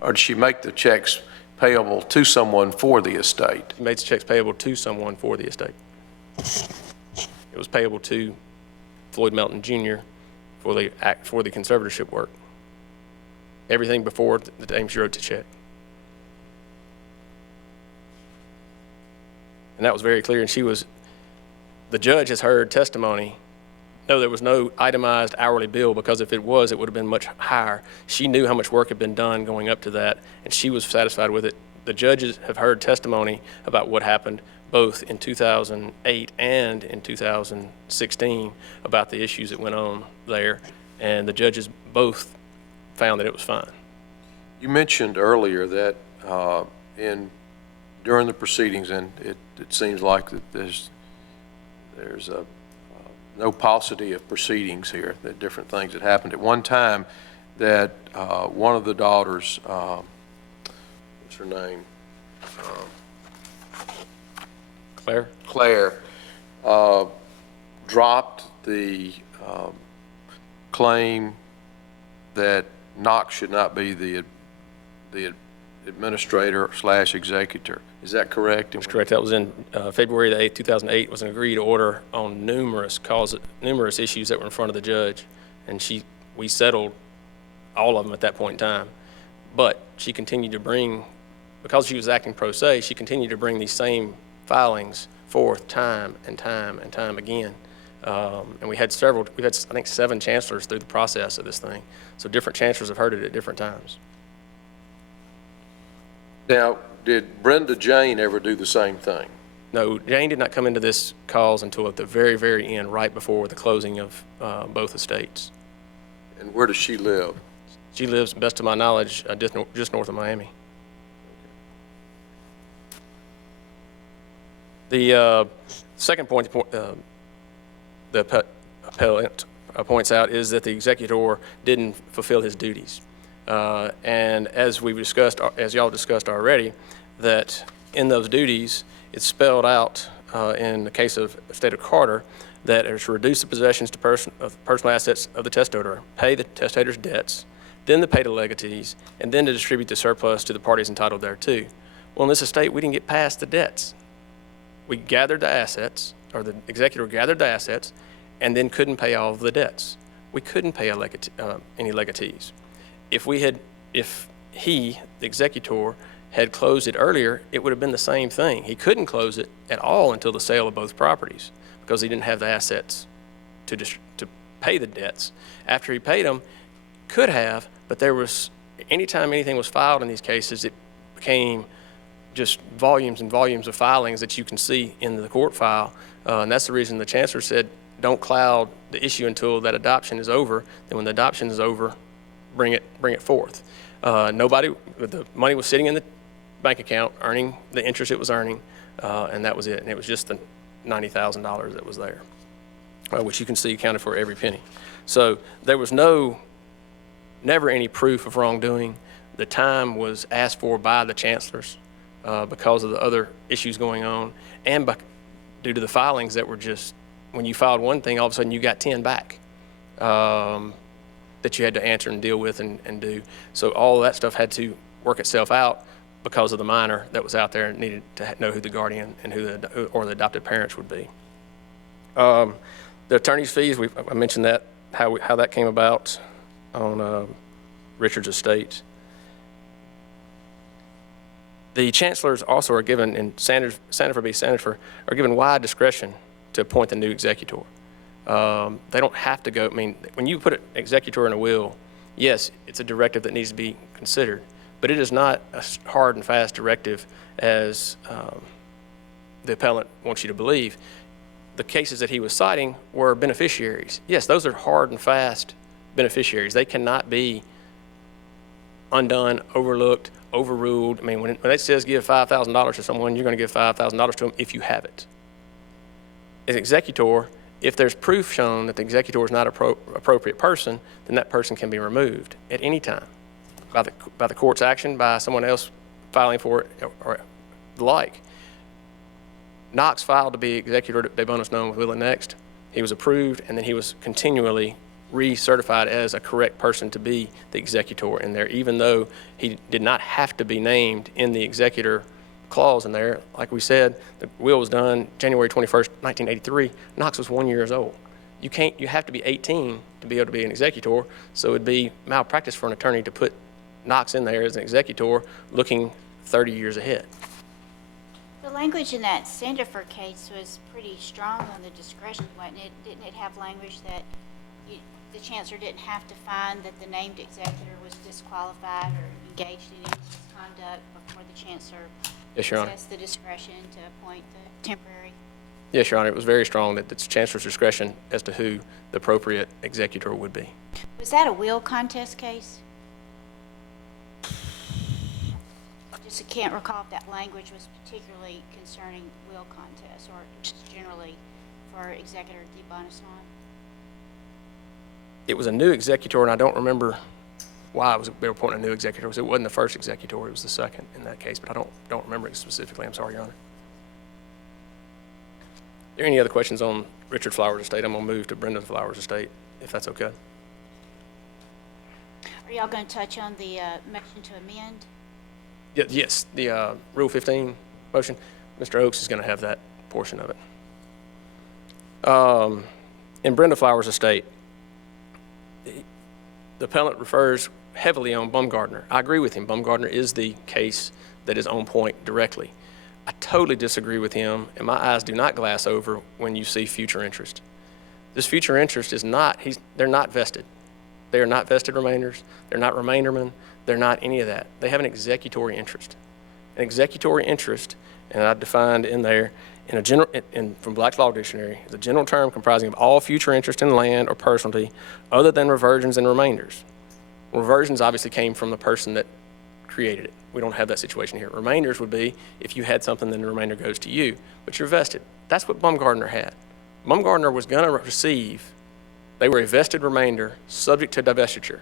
Or did she make the checks payable to someone for the estate? She made the checks payable to someone for the estate. It was payable to Floyd Melton Jr. for the conservatorship work. Everything before the time she wrote the check. And that was very clear, and the judge has heard testimony. No, there was no itemized hourly bill, because if it was, it would have been much higher. She knew how much work had been done going up to that, and she was satisfied with it. The judges have heard testimony about what happened both in 2008 and in 2016 about the issues that went on there, and the judges both found that it was fine. You mentioned earlier that during the proceedings, and it seems like that there's no paucity of proceedings here, that different things that happened. At one time, that one of the daughters, what's her name? Claire, dropped the claim that Knox should not be the administrator / executor. Is that correct? That's correct. That was in February the 8th, 2008, was an agreed order on numerous issues that were in front of the judge, and we settled all of them at that point in time. But she continued to bring, because she was acting pro se, she continued to bring these same filings forth time and time and time again. And we've had, I think, 7 chancellors through the process of this thing. So different chancellors have heard it at different times. Now, did Brenda Jane ever do the same thing? No, Jane did not come into this cause until at the very, very end, right before the closing of both estates. And where does she live? She lives, best to my knowledge, just north of Miami. The second point the appellant points out is that the executor didn't fulfill his duties. And as we've discussed, as y'all discussed already, that in those duties, it's spelled out in the case of the state of Carter that it's to reduce the possessions to personal assets of the testator, pay the testator's debts, then to pay the legatees, and then to distribute the surplus to the parties entitled thereto. Well, in this estate, we didn't get past the debts. We gathered the assets, or the executor gathered the assets, and then couldn't pay all of the debts. We couldn't pay any legatees. If he, the executor, had closed it earlier, it would have been the same thing. He couldn't close it at all until the sale of both properties because he didn't have the assets to pay the debts. After he paid them, could have, but there was, anytime anything was filed in these cases, it became just volumes and volumes of filings that you can see in the court file. And that's the reason the chancellor said, don't cloud the issue until that adoption is over. Then when the adoption is over, bring it forth. The money was sitting in the bank account, earning the interest it was earning, and that was it. And it was just the $90,000 that was there, which you can see accounted for every penny. So there was never any proof of wrongdoing. The time was asked for by the chancellors because of the other issues going on, and due to the filings that were just, when you filed one thing, all of a sudden you got 10 back that you had to answer and deal with and do. So all of that stuff had to work itself out because of the minor that was out there and needed to know who the guardian and or the adopted parents would be. The attorney's fees, I mentioned that, how that came about on Richard's estate. The chancellors also are given, in Sandifer v. Sandifer, are given wide discretion to appoint the new executor. They don't have to go, I mean, when you put an executor in a will, yes, it's a directive that needs to be considered, but it is not a hard and fast directive as the appellant wants you to believe. The cases that he was citing were beneficiaries. Yes, those are hard and fast beneficiaries. They cannot be undone, overlooked, overruled. I mean, when it says give $5,000 to someone, you're going to give $5,000 to them if you have it. As executor, if there's proof shown that the executor is not an appropriate person, then that person can be removed at any time by the court's action, by someone else filing for it, or the like. Knox filed to be executor de bonus known with will and next. He was approved, and then he was continually recertified as a correct person to be the executor in there, even though he did not have to be named in the executor clause in there. Like we said, the will was done January 21st, 1983. Knox was 1 year old. You have to be 18 to be able to be an executor, so it'd be malpractice for an attorney to put Knox in there as an executor looking 30 years ahead. The language in that Sandifer case was pretty strong on the discretion, wasn't it? Didn't it have language that the chancellor didn't have to find that the named executor was disqualified or engaged in any misconduct before the chancellor Yes, Your Honor. possessed the discretion to appoint the temporary? Yes, Your Honor. It was very strong that it's chancellor's discretion as to who the appropriate executor would be. Was that a will contest case? I can't recall if that language was particularly concerning will contests or just generally for for executor de Bonisnant? It was a new executor, and I don't remember why they were appointing a new executor. It wasn't the first executor, it was the second in that case, but I don't remember it specifically. I'm sorry, Your Honor. Are there any other questions on Richard Flowers' estate? I'm going to move to Brenda Flowers' estate, if that's okay. Are y'all going to touch on the motion to amend? Yes, the Rule 15 motion. Mr. Oakes is going to have that portion of it. In Brenda Flowers' estate, the appellant refers heavily on Baumgartner. I agree with him. Baumgartner is the case that is on point directly. I totally disagree with him, and my eyes do not glass over when you see future interest. This future interest is not, they're not vested. They are not vested remainders. They're not remaindermen. They're not any of that. They have an executory interest. An executory interest, and I defined in there, from Black's Law Dictionary, is a general term comprising of all future interest in land or personalty other than reversions and remainders. Reversions obviously came from the person that created it. We don't have that situation here. Remainders would be if you had something, then the remainder goes to you, but you're vested. That's what Baumgartner had. Baumgartner was going to receive, they were a vested remainder subject to divestiture.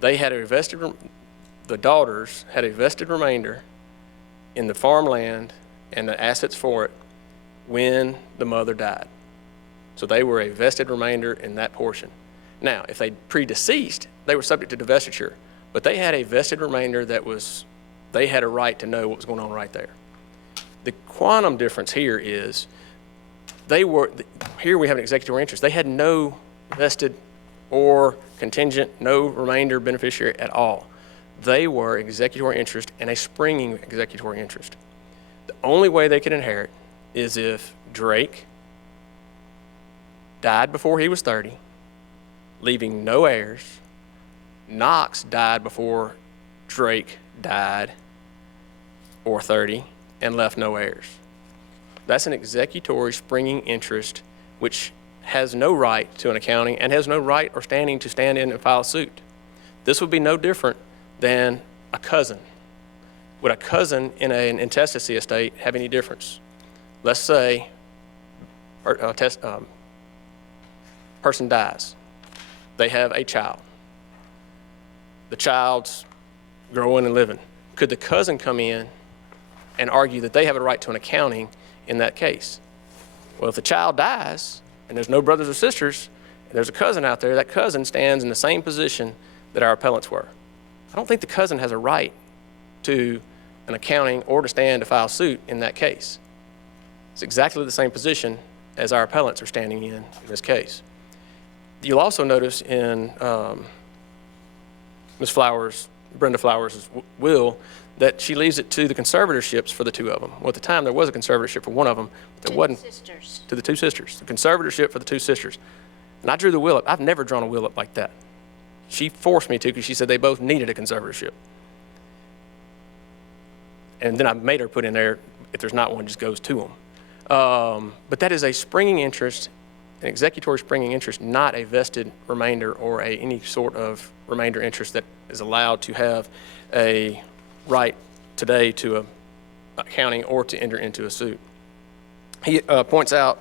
They had a vested, the daughters had a vested remainder in the farmland and the assets for it when the mother died. So they were a vested remainder in that portion. Now, if they predeceased, they were subject to divestiture, but they had a vested remainder that was, they had a right to know what was going on right there. The quantum difference here is here we have an executory interest. They had no vested or contingent, no remainder beneficiary at all. They were executory interest and a springing executory interest. The only way they could inherit is if Drake died before he was 30, leaving no heirs. Knox died before Drake died, or 30, and left no heirs. That's an executory springing interest which has no right to an accounting and has no right or standing to stand in and file suit. This would be no different than a cousin. Would a cousin in an intestacy estate have any difference? Let's say person dies. They have a child. The child's growing and living. Could the cousin come in and argue that they have a right to an accounting in that case? Well, if the child dies and there's no brothers or sisters, and there's a cousin out there, that cousin stands in the same position that our appellants were. I don't think the cousin has a right to an accounting or to stand to file suit in that case. It's exactly the same position as our appellants are standing in this case. You'll also notice in Ms. Flowers, Brenda Flowers' will, that she leaves it to the conservatorships for the two of them. Well, at the time, there was a conservatorship for one of them, but there wasn't. Sisters. To the two sisters. The conservatorship for the two sisters. And I drew the will up. I've never drawn a will up like that. She forced me to because she said they both needed a conservatorship. And then I made her put in there, if there's not one, it just goes to them. But that is a springing interest, an executory springing interest, not a vested remainder or any sort of remainder interest that is allowed to have a right today to a accounting or to enter into a suit. He points out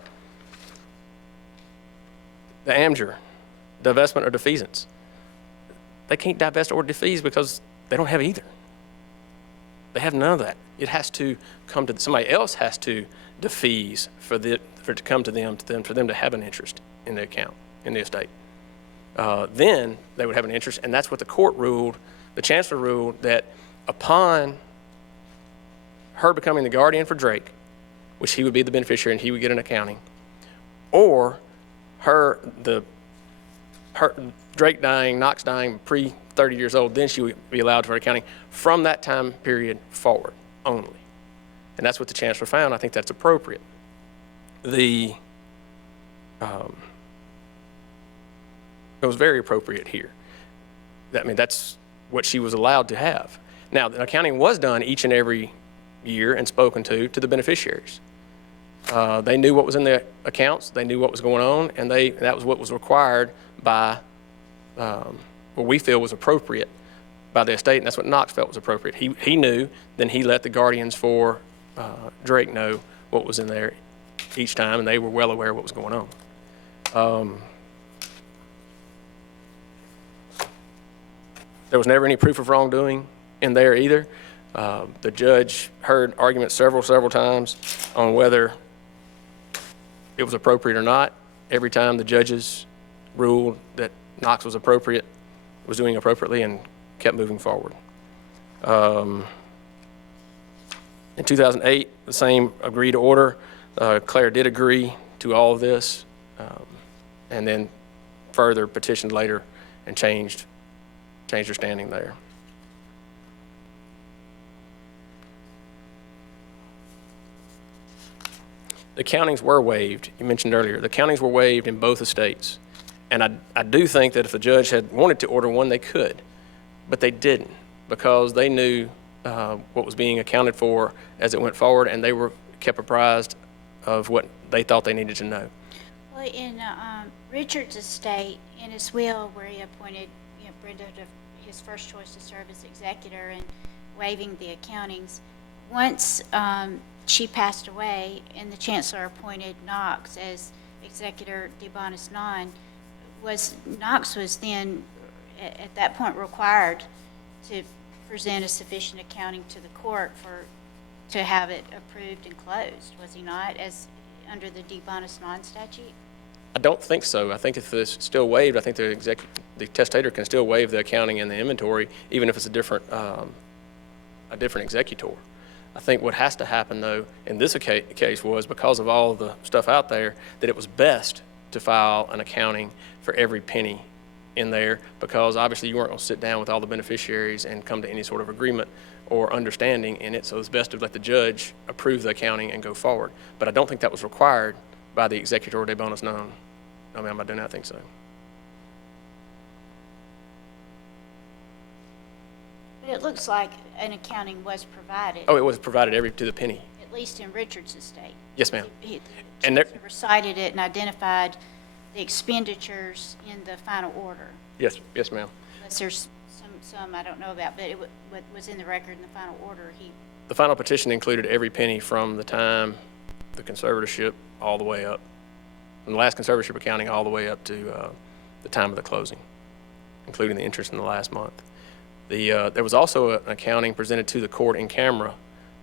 the AMJR, divestment or defeasance. They can't divest or defease because they don't have either. They have none of that. It has to come to, somebody else has to defease for it to come to them, for them to have an interest in the account, in the estate. Then they would have an interest, and that's what the court ruled, the chancellor ruled, that upon her becoming the guardian for Drake, which he would be the beneficiary and he would get an accounting, or Drake dying, Knox dying pre-30 years old, then she would be allowed for accounting from that time period forward only. And that's what the chancellor found. I think that's appropriate. It was very appropriate here. I mean, that's what she was allowed to have. Now, the accounting was done each and every year and spoken to the beneficiaries. They knew what was in the accounts, they knew what was going on, and that was what was required by what we feel was appropriate by the estate, and that's what Knox felt was appropriate. He knew, then he let the guardians for Drake know what was in there each time, and they were well aware of what was going on. There was never any proof of wrongdoing in there either. The judge heard arguments several times on whether it was appropriate or not. Every time the judges ruled that Knox was appropriate, was doing appropriately, and kept moving forward. In 2008, the same agreed order. Claire did agree to all of this, and then further petitioned later and changed her standing there. The countings were waived. You mentioned earlier, the countings were waived in both estates. And I do think that if the judge had wanted to order one, they could, but they didn't, because they knew what was being accounted for as it went forward, and they were kept apprised of what they thought they needed to know. Well, in Richard's estate, in his will, where he appointed Brenda his first choice to serve as executor and waiving the accountings, once she passed away and the chancellor appointed Knox as executor de bonis non, Knox was then at that point required to present a sufficient accounting to the court to have it approved and closed, was he not, as under the de bonis non statute? I don't think so. I think if it's still waived, I think the testator can still waive the accounting and the inventory, even if it's a different executor. I think what has to happen, though, in this case was, because of all the stuff out there, that it was best to file an accounting for every penny in there, because obviously you weren't going to sit down with all the beneficiaries and come to any sort of agreement or understanding in it, so it's best to let the judge approve the accounting and go forward. But I don't think that was required by the executor de bonis non. No, ma'am, I do not think so. But it looks like an accounting was provided. Oh, it was provided to the penny. At least in Richard's estate. Yes, ma'am. He And there- recited it and identified the expenditures in the final order. Yes, ma'am. Unless there's some I don't know about, but what was in the record in the final order, The final petition included every penny from the time the conservatorship all the way up, from the last conservatorship accounting all the way up to the time of the closing, including the interest in the last month. There was also an accounting presented to the court in camera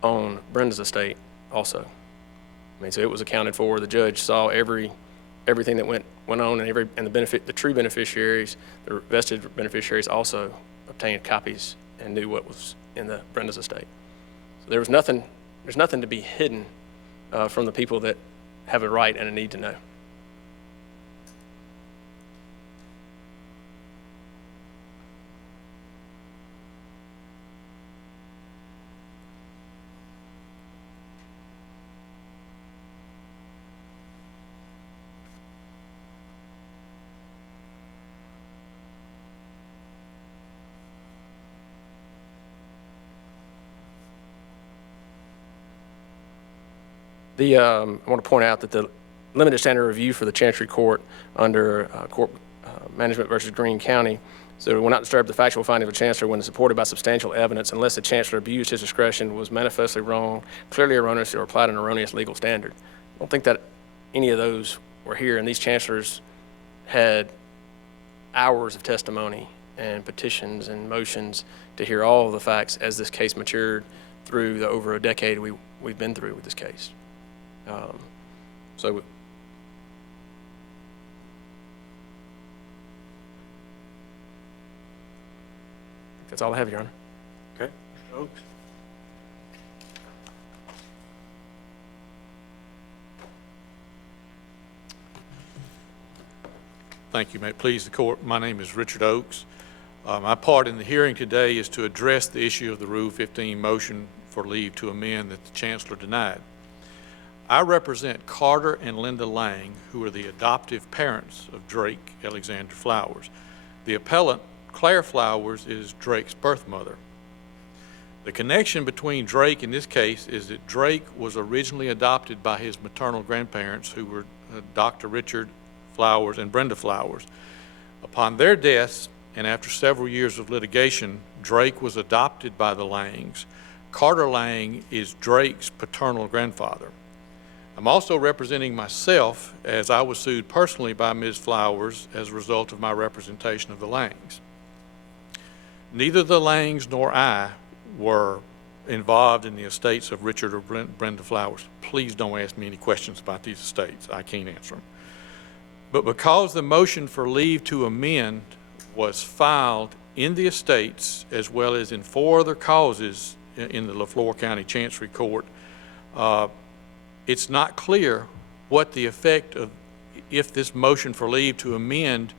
on Brenda's estate also. I mean, so it was accounted for. The judge saw everything that went on, and the true beneficiaries, the vested beneficiaries, also obtained copies and knew what was in the Brenda's estate. So there's nothing to be hidden from the people that have a right and a need to know. I want to point out that the limited standard review for the Chancery Court under Court Management versus Greene County, so it will not disturb the factual finding of the Chancellor when supported by substantial evidence unless the Chancellor abused his discretion, was manifestly wrong, clearly erroneous, or applied an erroneous legal standard. I don't think that any of those were here, and these Chancellors had hours of testimony and petitions and motions to hear all of the facts as this case matured through the over a decade we've been through with this case. So that's all I have, Your Honor. Okay, Mr. Oaks? Thank you. May it please the court. My name is Richard Oaks. My part in the hearing today is to address the issue of the Rule 15 motion for leave to amend that the Chancellor denied. I represent Carter and Linda Lang, who are the adoptive parents of Drake Alexander Flowers. The appellant, Claire Flowers, is Drake's birth mother. The connection between Drake in this case is that Drake was originally adopted by his maternal grandparents, who were Dr. Richard Flowers and Brenda Flowers. Upon their deaths, and after several years of litigation, Drake was adopted by the Langs. Carter Lang is Drake's paternal grandfather. I'm also representing myself as I was sued personally by Ms. Flowers as a result of my representation of the Langs. Neither the Langs nor I were involved in the estates of Richard or Brenda Flowers. Please don't ask me any questions about these estates. I can't answer them. But because the motion for leave to amend was filed in the estates as well as in 4 other causes in the Lafleur County Chancery Court, it's not clear what the effect of, if this motion for leave to amend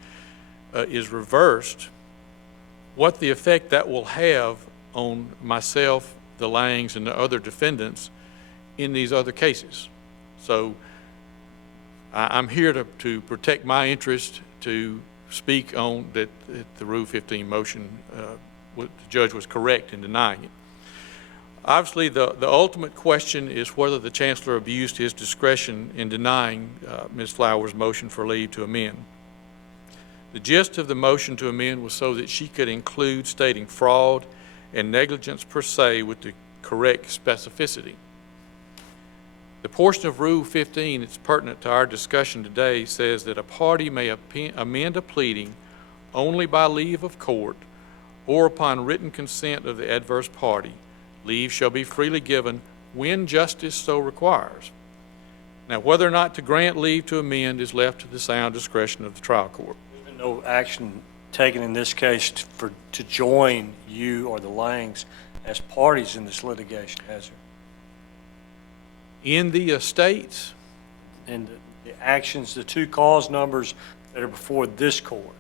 is reversed, what the effect that will have on myself, the Langs, and the other defendants in these other cases. So I'm here to protect my interest, to speak on that the Rule 15 motion, the judge was correct in denying it. Obviously, the ultimate question is whether the Chancellor abused his discretion in denying Ms. Flowers' motion for leave to amend. The gist of the motion to amend was so that she could include stating fraud and negligence per se with the correct specificity. The portion of Rule 15 that's pertinent to our discussion today says that a party may amend a pleading only by leave of court or upon written consent of the adverse party. Leave shall be freely given when justice so requires. Now, whether or not to grant leave to amend is left to the sound discretion of the trial court. There's been no action taken in this case to join you or the Langs as parties in this litigation, has there? In the estates, And the actions, the 2 cause numbers that are before this court.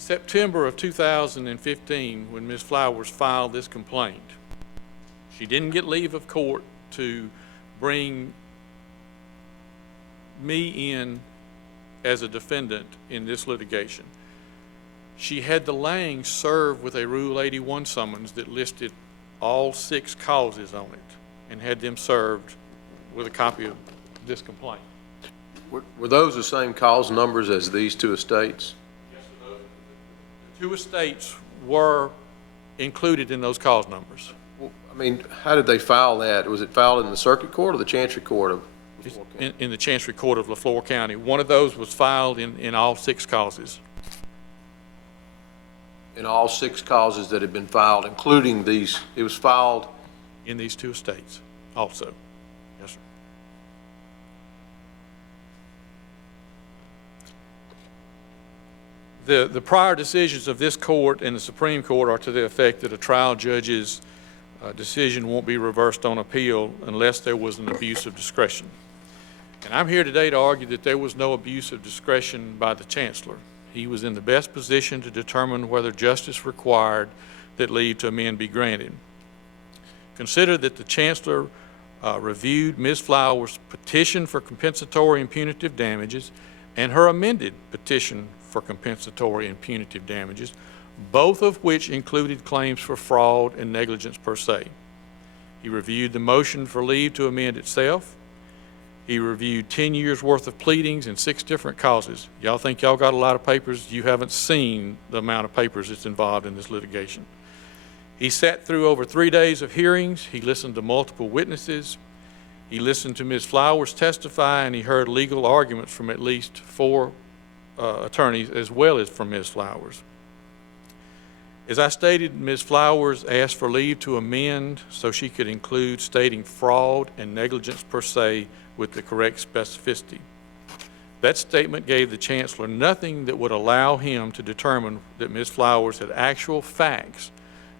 in September of 2015, when Ms. Flowers filed this complaint, she didn't get leave of court to bring me in as a defendant in this litigation. She had the Langs serve with a Rule 81 summons that listed all 6 causes on it and had them served with a copy of this complaint. Were those the same cause numbers as these 2 estates? Yes, sir. The 2 estates were included in those cause numbers. Well, I mean, how did they file that? Was it filed in the circuit court or the Chancery Court of? In the Chancery Court of Lafleur County. One of those was filed in all 6 causes. In all 6 causes that had been filed, including these, it was filed? In these 2 estates also. Yes, sir. The prior decisions of this court and the Supreme Court are to the effect that a trial judge's decision won't be reversed on appeal unless there was an abuse of discretion. And I'm here today to argue that there was no abuse of discretion by the Chancellor. He was in the best position to determine whether justice required that leave to amend be granted. Consider that the Chancellor reviewed Ms. Flowers' petition for compensatory and punitive damages and her amended petition for compensatory and punitive damages, both of which included claims for fraud and negligence per se. He reviewed the motion for leave to amend itself. He reviewed 10 years' worth of pleadings in 6 different causes. Y'all think y'all got a lot of papers? You haven't seen the amount of papers that's involved in this litigation. He sat through over 3 days of hearings. He listened to multiple witnesses. He listened to Ms. Flowers testify, and he heard legal arguments from at least 4 attorneys as well as from Ms. Flowers. As I stated, Ms. Flowers asked for leave to amend so she could include stating fraud and negligence per se with the correct specificity. That statement gave the Chancellor nothing that would allow him to determine that Ms. Flowers had actual facts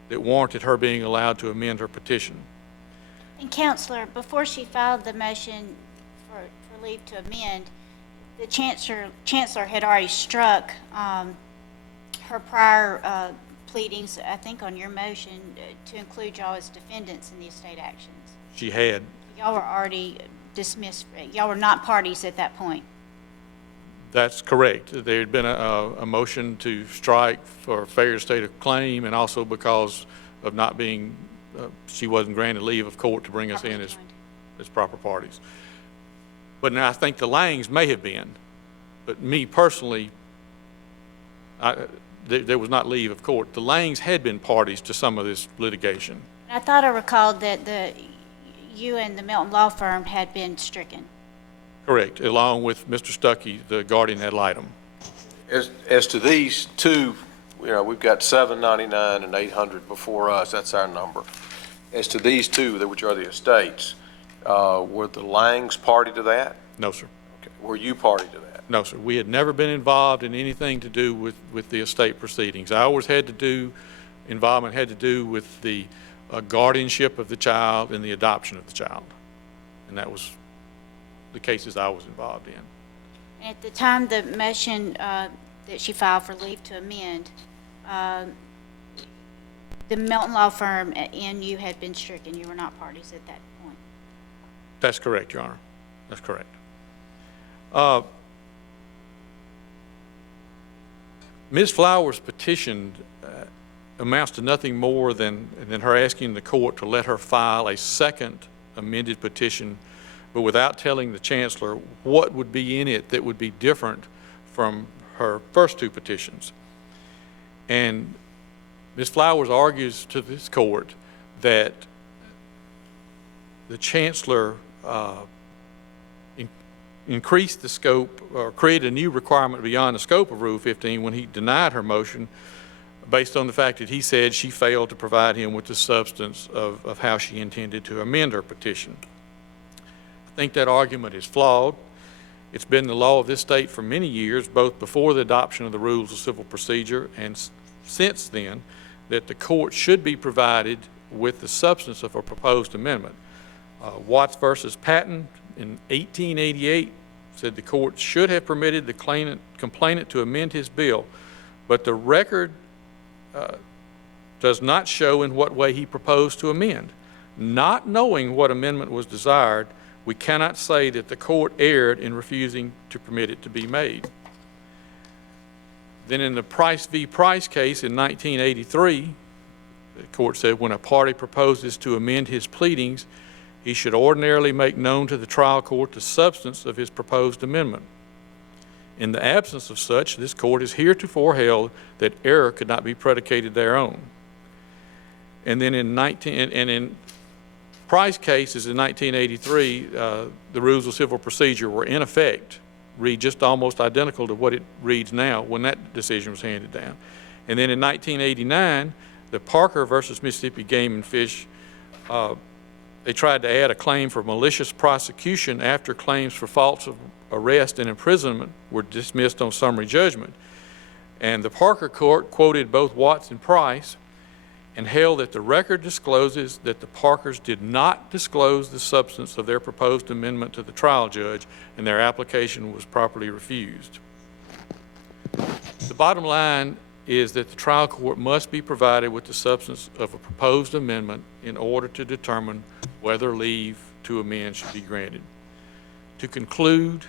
that warranted her being allowed to amend her petition. And Counselor, before she filed the motion for leave to amend, the Chancellor had already struck her prior pleadings, I think on your motion, to include y'all as defendants in the estate actions. She had. Y'all were already dismissed, y'all were not parties at that point. That's correct. There had been a motion to strike for failure to state a claim, and also because of not being, she wasn't granted leave of court to bring us in as proper parties. But now I think the Langs may have been, but me personally, There was not leave of court. The Langs had been parties to some of this litigation. I thought I recalled that you and the Melton law firm had been stricken. Correct, along with Mr. Stuckey, the guardian ad litem. As to these two, we've got 799 and 800 before us, that's our number. As to these two, which are the estates, were the Langs party to that? No, sir. Okay. Were you party to that? No, sir. We had never been involved in anything to do with the estate proceedings. Involvement had to do with the guardianship of the child and the adoption of the child. And that was the cases I was involved in. And at the time the motion that she filed for leave to amend, the Melton law firm and you had been stricken. You were not parties at that point. That's correct, Your Honor. That's correct. Ms. Flowers' petition amounts to nothing more than her asking the court to let her file a second amended petition, but without telling the chancellor what would be in it that would be different from her first two petitions. And Ms. Flowers argues to this court that the chancellor increased the scope or created a new requirement beyond the scope of Rule 15 when he denied her motion based on the fact that he said she failed to provide him with the substance of how she intended to amend her petition. I think that argument is flawed. It's been the law of this state for many years, both before the adoption of the rules of civil procedure and since then, that the court should be provided with the substance of a proposed amendment. Watts versus Patton in 1888 said the court should have permitted the complainant to amend his bill, but the record does not show in what way he proposed to amend. Not knowing what amendment was desired, we cannot say that the court erred in refusing to permit it to be made. Then in the Price v. Price case in 1983, the court said when a party proposes to amend his pleadings, he should ordinarily make known to the trial court the substance of his proposed amendment. In the absence of such, this court has heretofore held that error could not be predicated thereon. And then in Price cases in 1983, the rules of civil procedure were in effect, read just almost identical to what it reads now when that decision was handed down. And then in 1989, the Parker versus Mississippi Game and Fish, they tried to add a claim for malicious prosecution after claims for false arrest and imprisonment were dismissed on summary judgment. And the Parker court quoted both Watts and Price and held that the record discloses that the Parkers did not disclose the substance of their proposed amendment to the trial judge, and their application was properly refused. The bottom line is that the trial court must be provided with the substance of a proposed amendment in order to determine whether leave to amend should be granted. To conclude,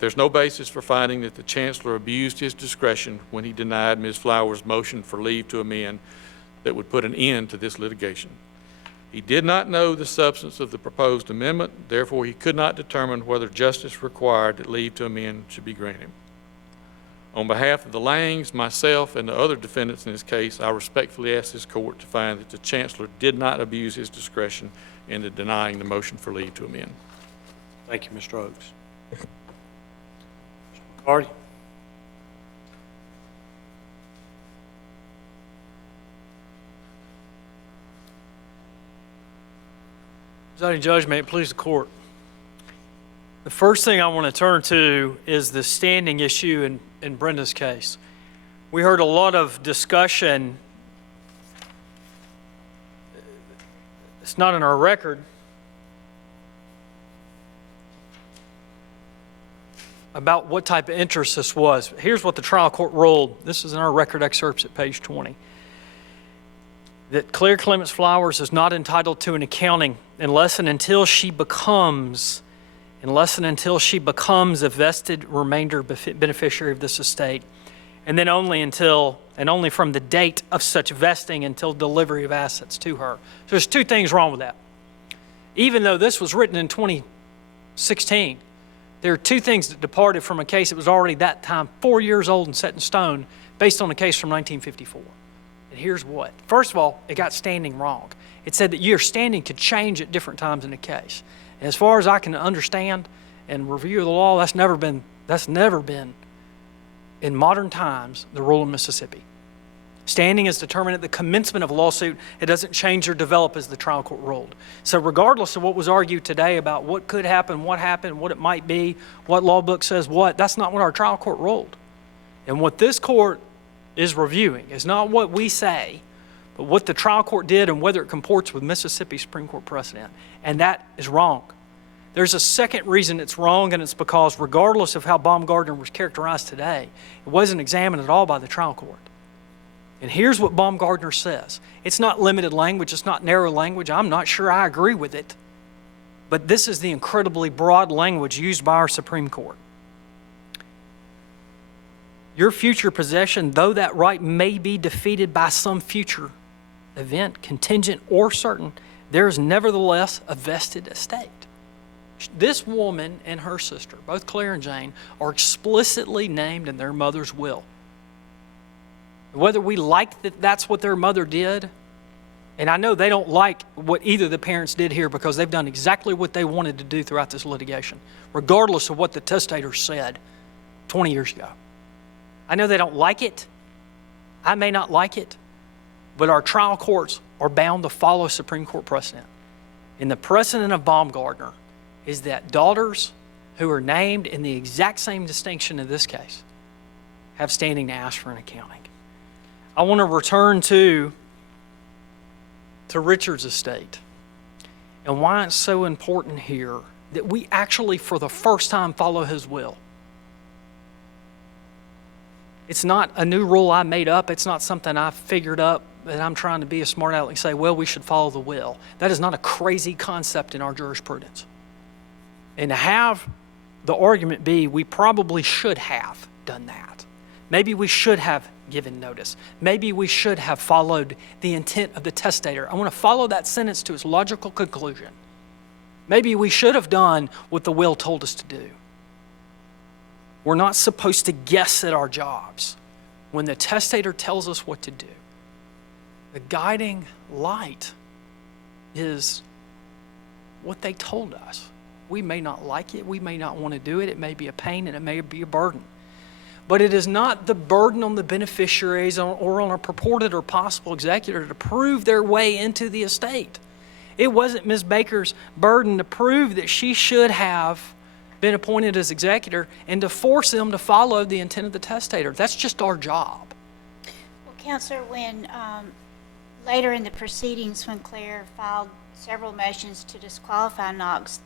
there's no basis for finding that the chancellor abused his discretion when he denied Ms. Flowers' motion for leave to amend that would put an end to this litigation. He did not know the substance of the proposed amendment, therefore he could not determine whether justice required that leave to amend should be granted. On behalf of the Langs, myself, and the other defendants in this case, I respectfully ask this court to find that the chancellor did not abuse his discretion in denying the motion for leave to amend. Thank you, Mr. Oaks. Mr. McCarty? Presiding Judge, may it please the court. The first thing I want to turn to is the standing issue in Brenda's case. We heard a lot of discussion. It's not in our record about what type of interest this was. Here's what the trial court ruled. This is in our record excerpts at page 20. That Claire Clements Flowers is not entitled to an accounting unless and until she becomes a vested remainder beneficiary of this estate, and then only from the date of such vesting until delivery of assets to her. So there's two things wrong with that. Even though this was written in 2016, There are two things that departed from a case that was already that time 4 years old and set in stone based on a case from 1954. And here's what. First of all, it got standing wrong. It said that your standing could change at different times in the case. And as far as I can understand and review of the law, that's never been in modern times the rule in Mississippi. Standing is determined at the commencement of a lawsuit. It doesn't change or develop as the trial court ruled. So regardless of what was argued today about what could happen, what it might be, what law book says what, that's not what our trial court ruled. And what this court is reviewing is not what we say, but what the trial court did and whether it comports with Mississippi Supreme Court precedent. And that is wrong. There's a second reason it's wrong, and it's because regardless of how Baumgartner was characterized today, it wasn't examined at all by the trial court. And here's what Baumgartner says. It's not limited language, it's not narrow language. I'm not sure I agree with it. But this is the incredibly broad language used by our Supreme Court. Your future possession, though that right may be defeated by some future event, contingent or certain, there is nevertheless a vested estate. This woman and her sister, both Claire and Jane, are explicitly named in their mother's will. Whether we like that that's what their mother did, and I know they don't like what either of the parents did here because they've done exactly what they wanted to do throughout this litigation, regardless of what the testator said 20 years ago. I know they don't like it. I may not like it, but our trial courts are bound to follow Supreme Court precedent. And the precedent of Baumgartner is that daughters who are named in the exact same distinction in this case have standing to ask for an accounting. I want to return to Richard's estate and why it's so important here that we actually, for the first time, follow his will. It's not a new rule I made up. It's not something I figured up that I'm trying to be a smart aleck and say, well, we should follow the will. That is not a crazy concept in our jurisprudence. And to have the argument be we probably should have done that. Maybe we should have given notice. Maybe we should have followed the intent of the testator. I want to follow that sentence to its logical conclusion. Maybe we should have done what the will told us to do. We're not supposed to guess at our jobs. When the testator tells us what to do, the guiding light is what they told us. We may not like it. We may not want to do it. It may be a pain and it may be a burden. But it is not the burden on the beneficiaries or on a purported or possible executor to prove their way into the estate. It wasn't Ms. Baker's burden to prove that she should have been appointed as executor and to force them to follow the intent of the testator. That's just our job. Well, Counselor, when later in the proceedings, when Claire filed several motions to disqualify Knox,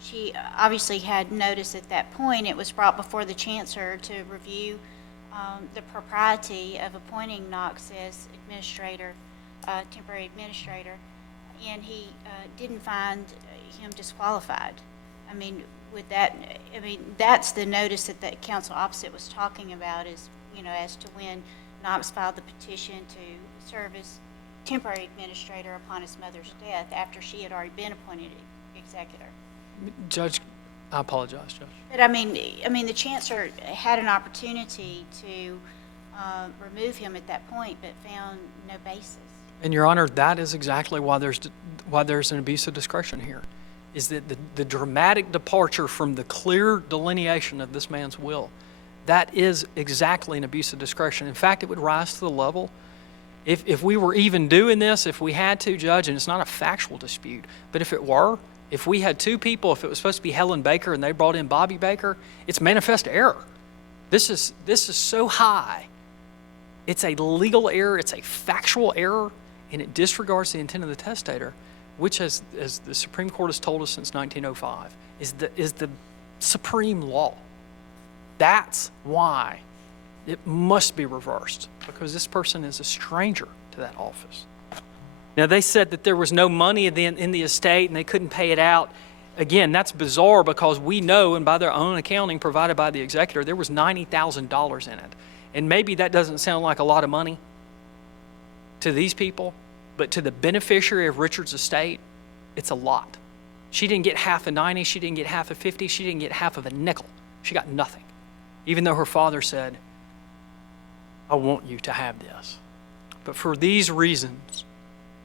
she obviously had notice at that point. It was brought before the chancellor to review the propriety of appointing Knox as administrator, temporary administrator, and he didn't find him disqualified. I mean, with that, I mean, that's the notice that the counsel opposite was talking about is, you know, as to when Knox filed the petition to serve as temporary administrator upon his mother's death after she had already been appointed executor. Judge, I apologize, Judge. But I mean, the chancellor had an opportunity to remove him at that point, but found no basis. And Your Honor, that is exactly why there's an abuse of discretion here, is that the dramatic departure from the clear delineation of this man's will, that is exactly an abuse of discretion. In fact, it would rise to the level, if we were even doing this, if we had to, Judge, and it's not a factual dispute, but if it were, if we had two people, if it was supposed to be Helen Baker and they brought in Bobby Baker, it's manifest error. This is so high. It's a legal error, it's a factual error, and it disregards the intent of the testator, which, as the Supreme Court has told us since 1905, is the supreme law. That's why it must be reversed, because this person is a stranger to that office. Now, they said that there was no money in the estate and they couldn't pay it out. Again, that's bizarre because we know, and by their own accounting provided by the executor, there was $90,000 in it. And maybe that doesn't sound like a lot of money to these people, but to the beneficiary of Richard's estate, it's a lot. She didn't get half a 90, she didn't get half a 50, she didn't get half of a nickel. She got nothing, even though her father said, I want you to have this. But for these reasons,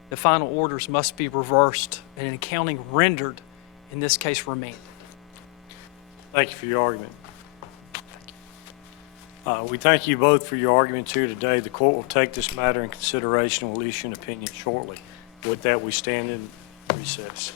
the final orders must be reversed and an accounting rendered, in this case remanded. Thank you for your argument. We thank you both for your arguments here today. The court will take this matter in consideration and will issue an opinion shortly. With that, we stand in recess.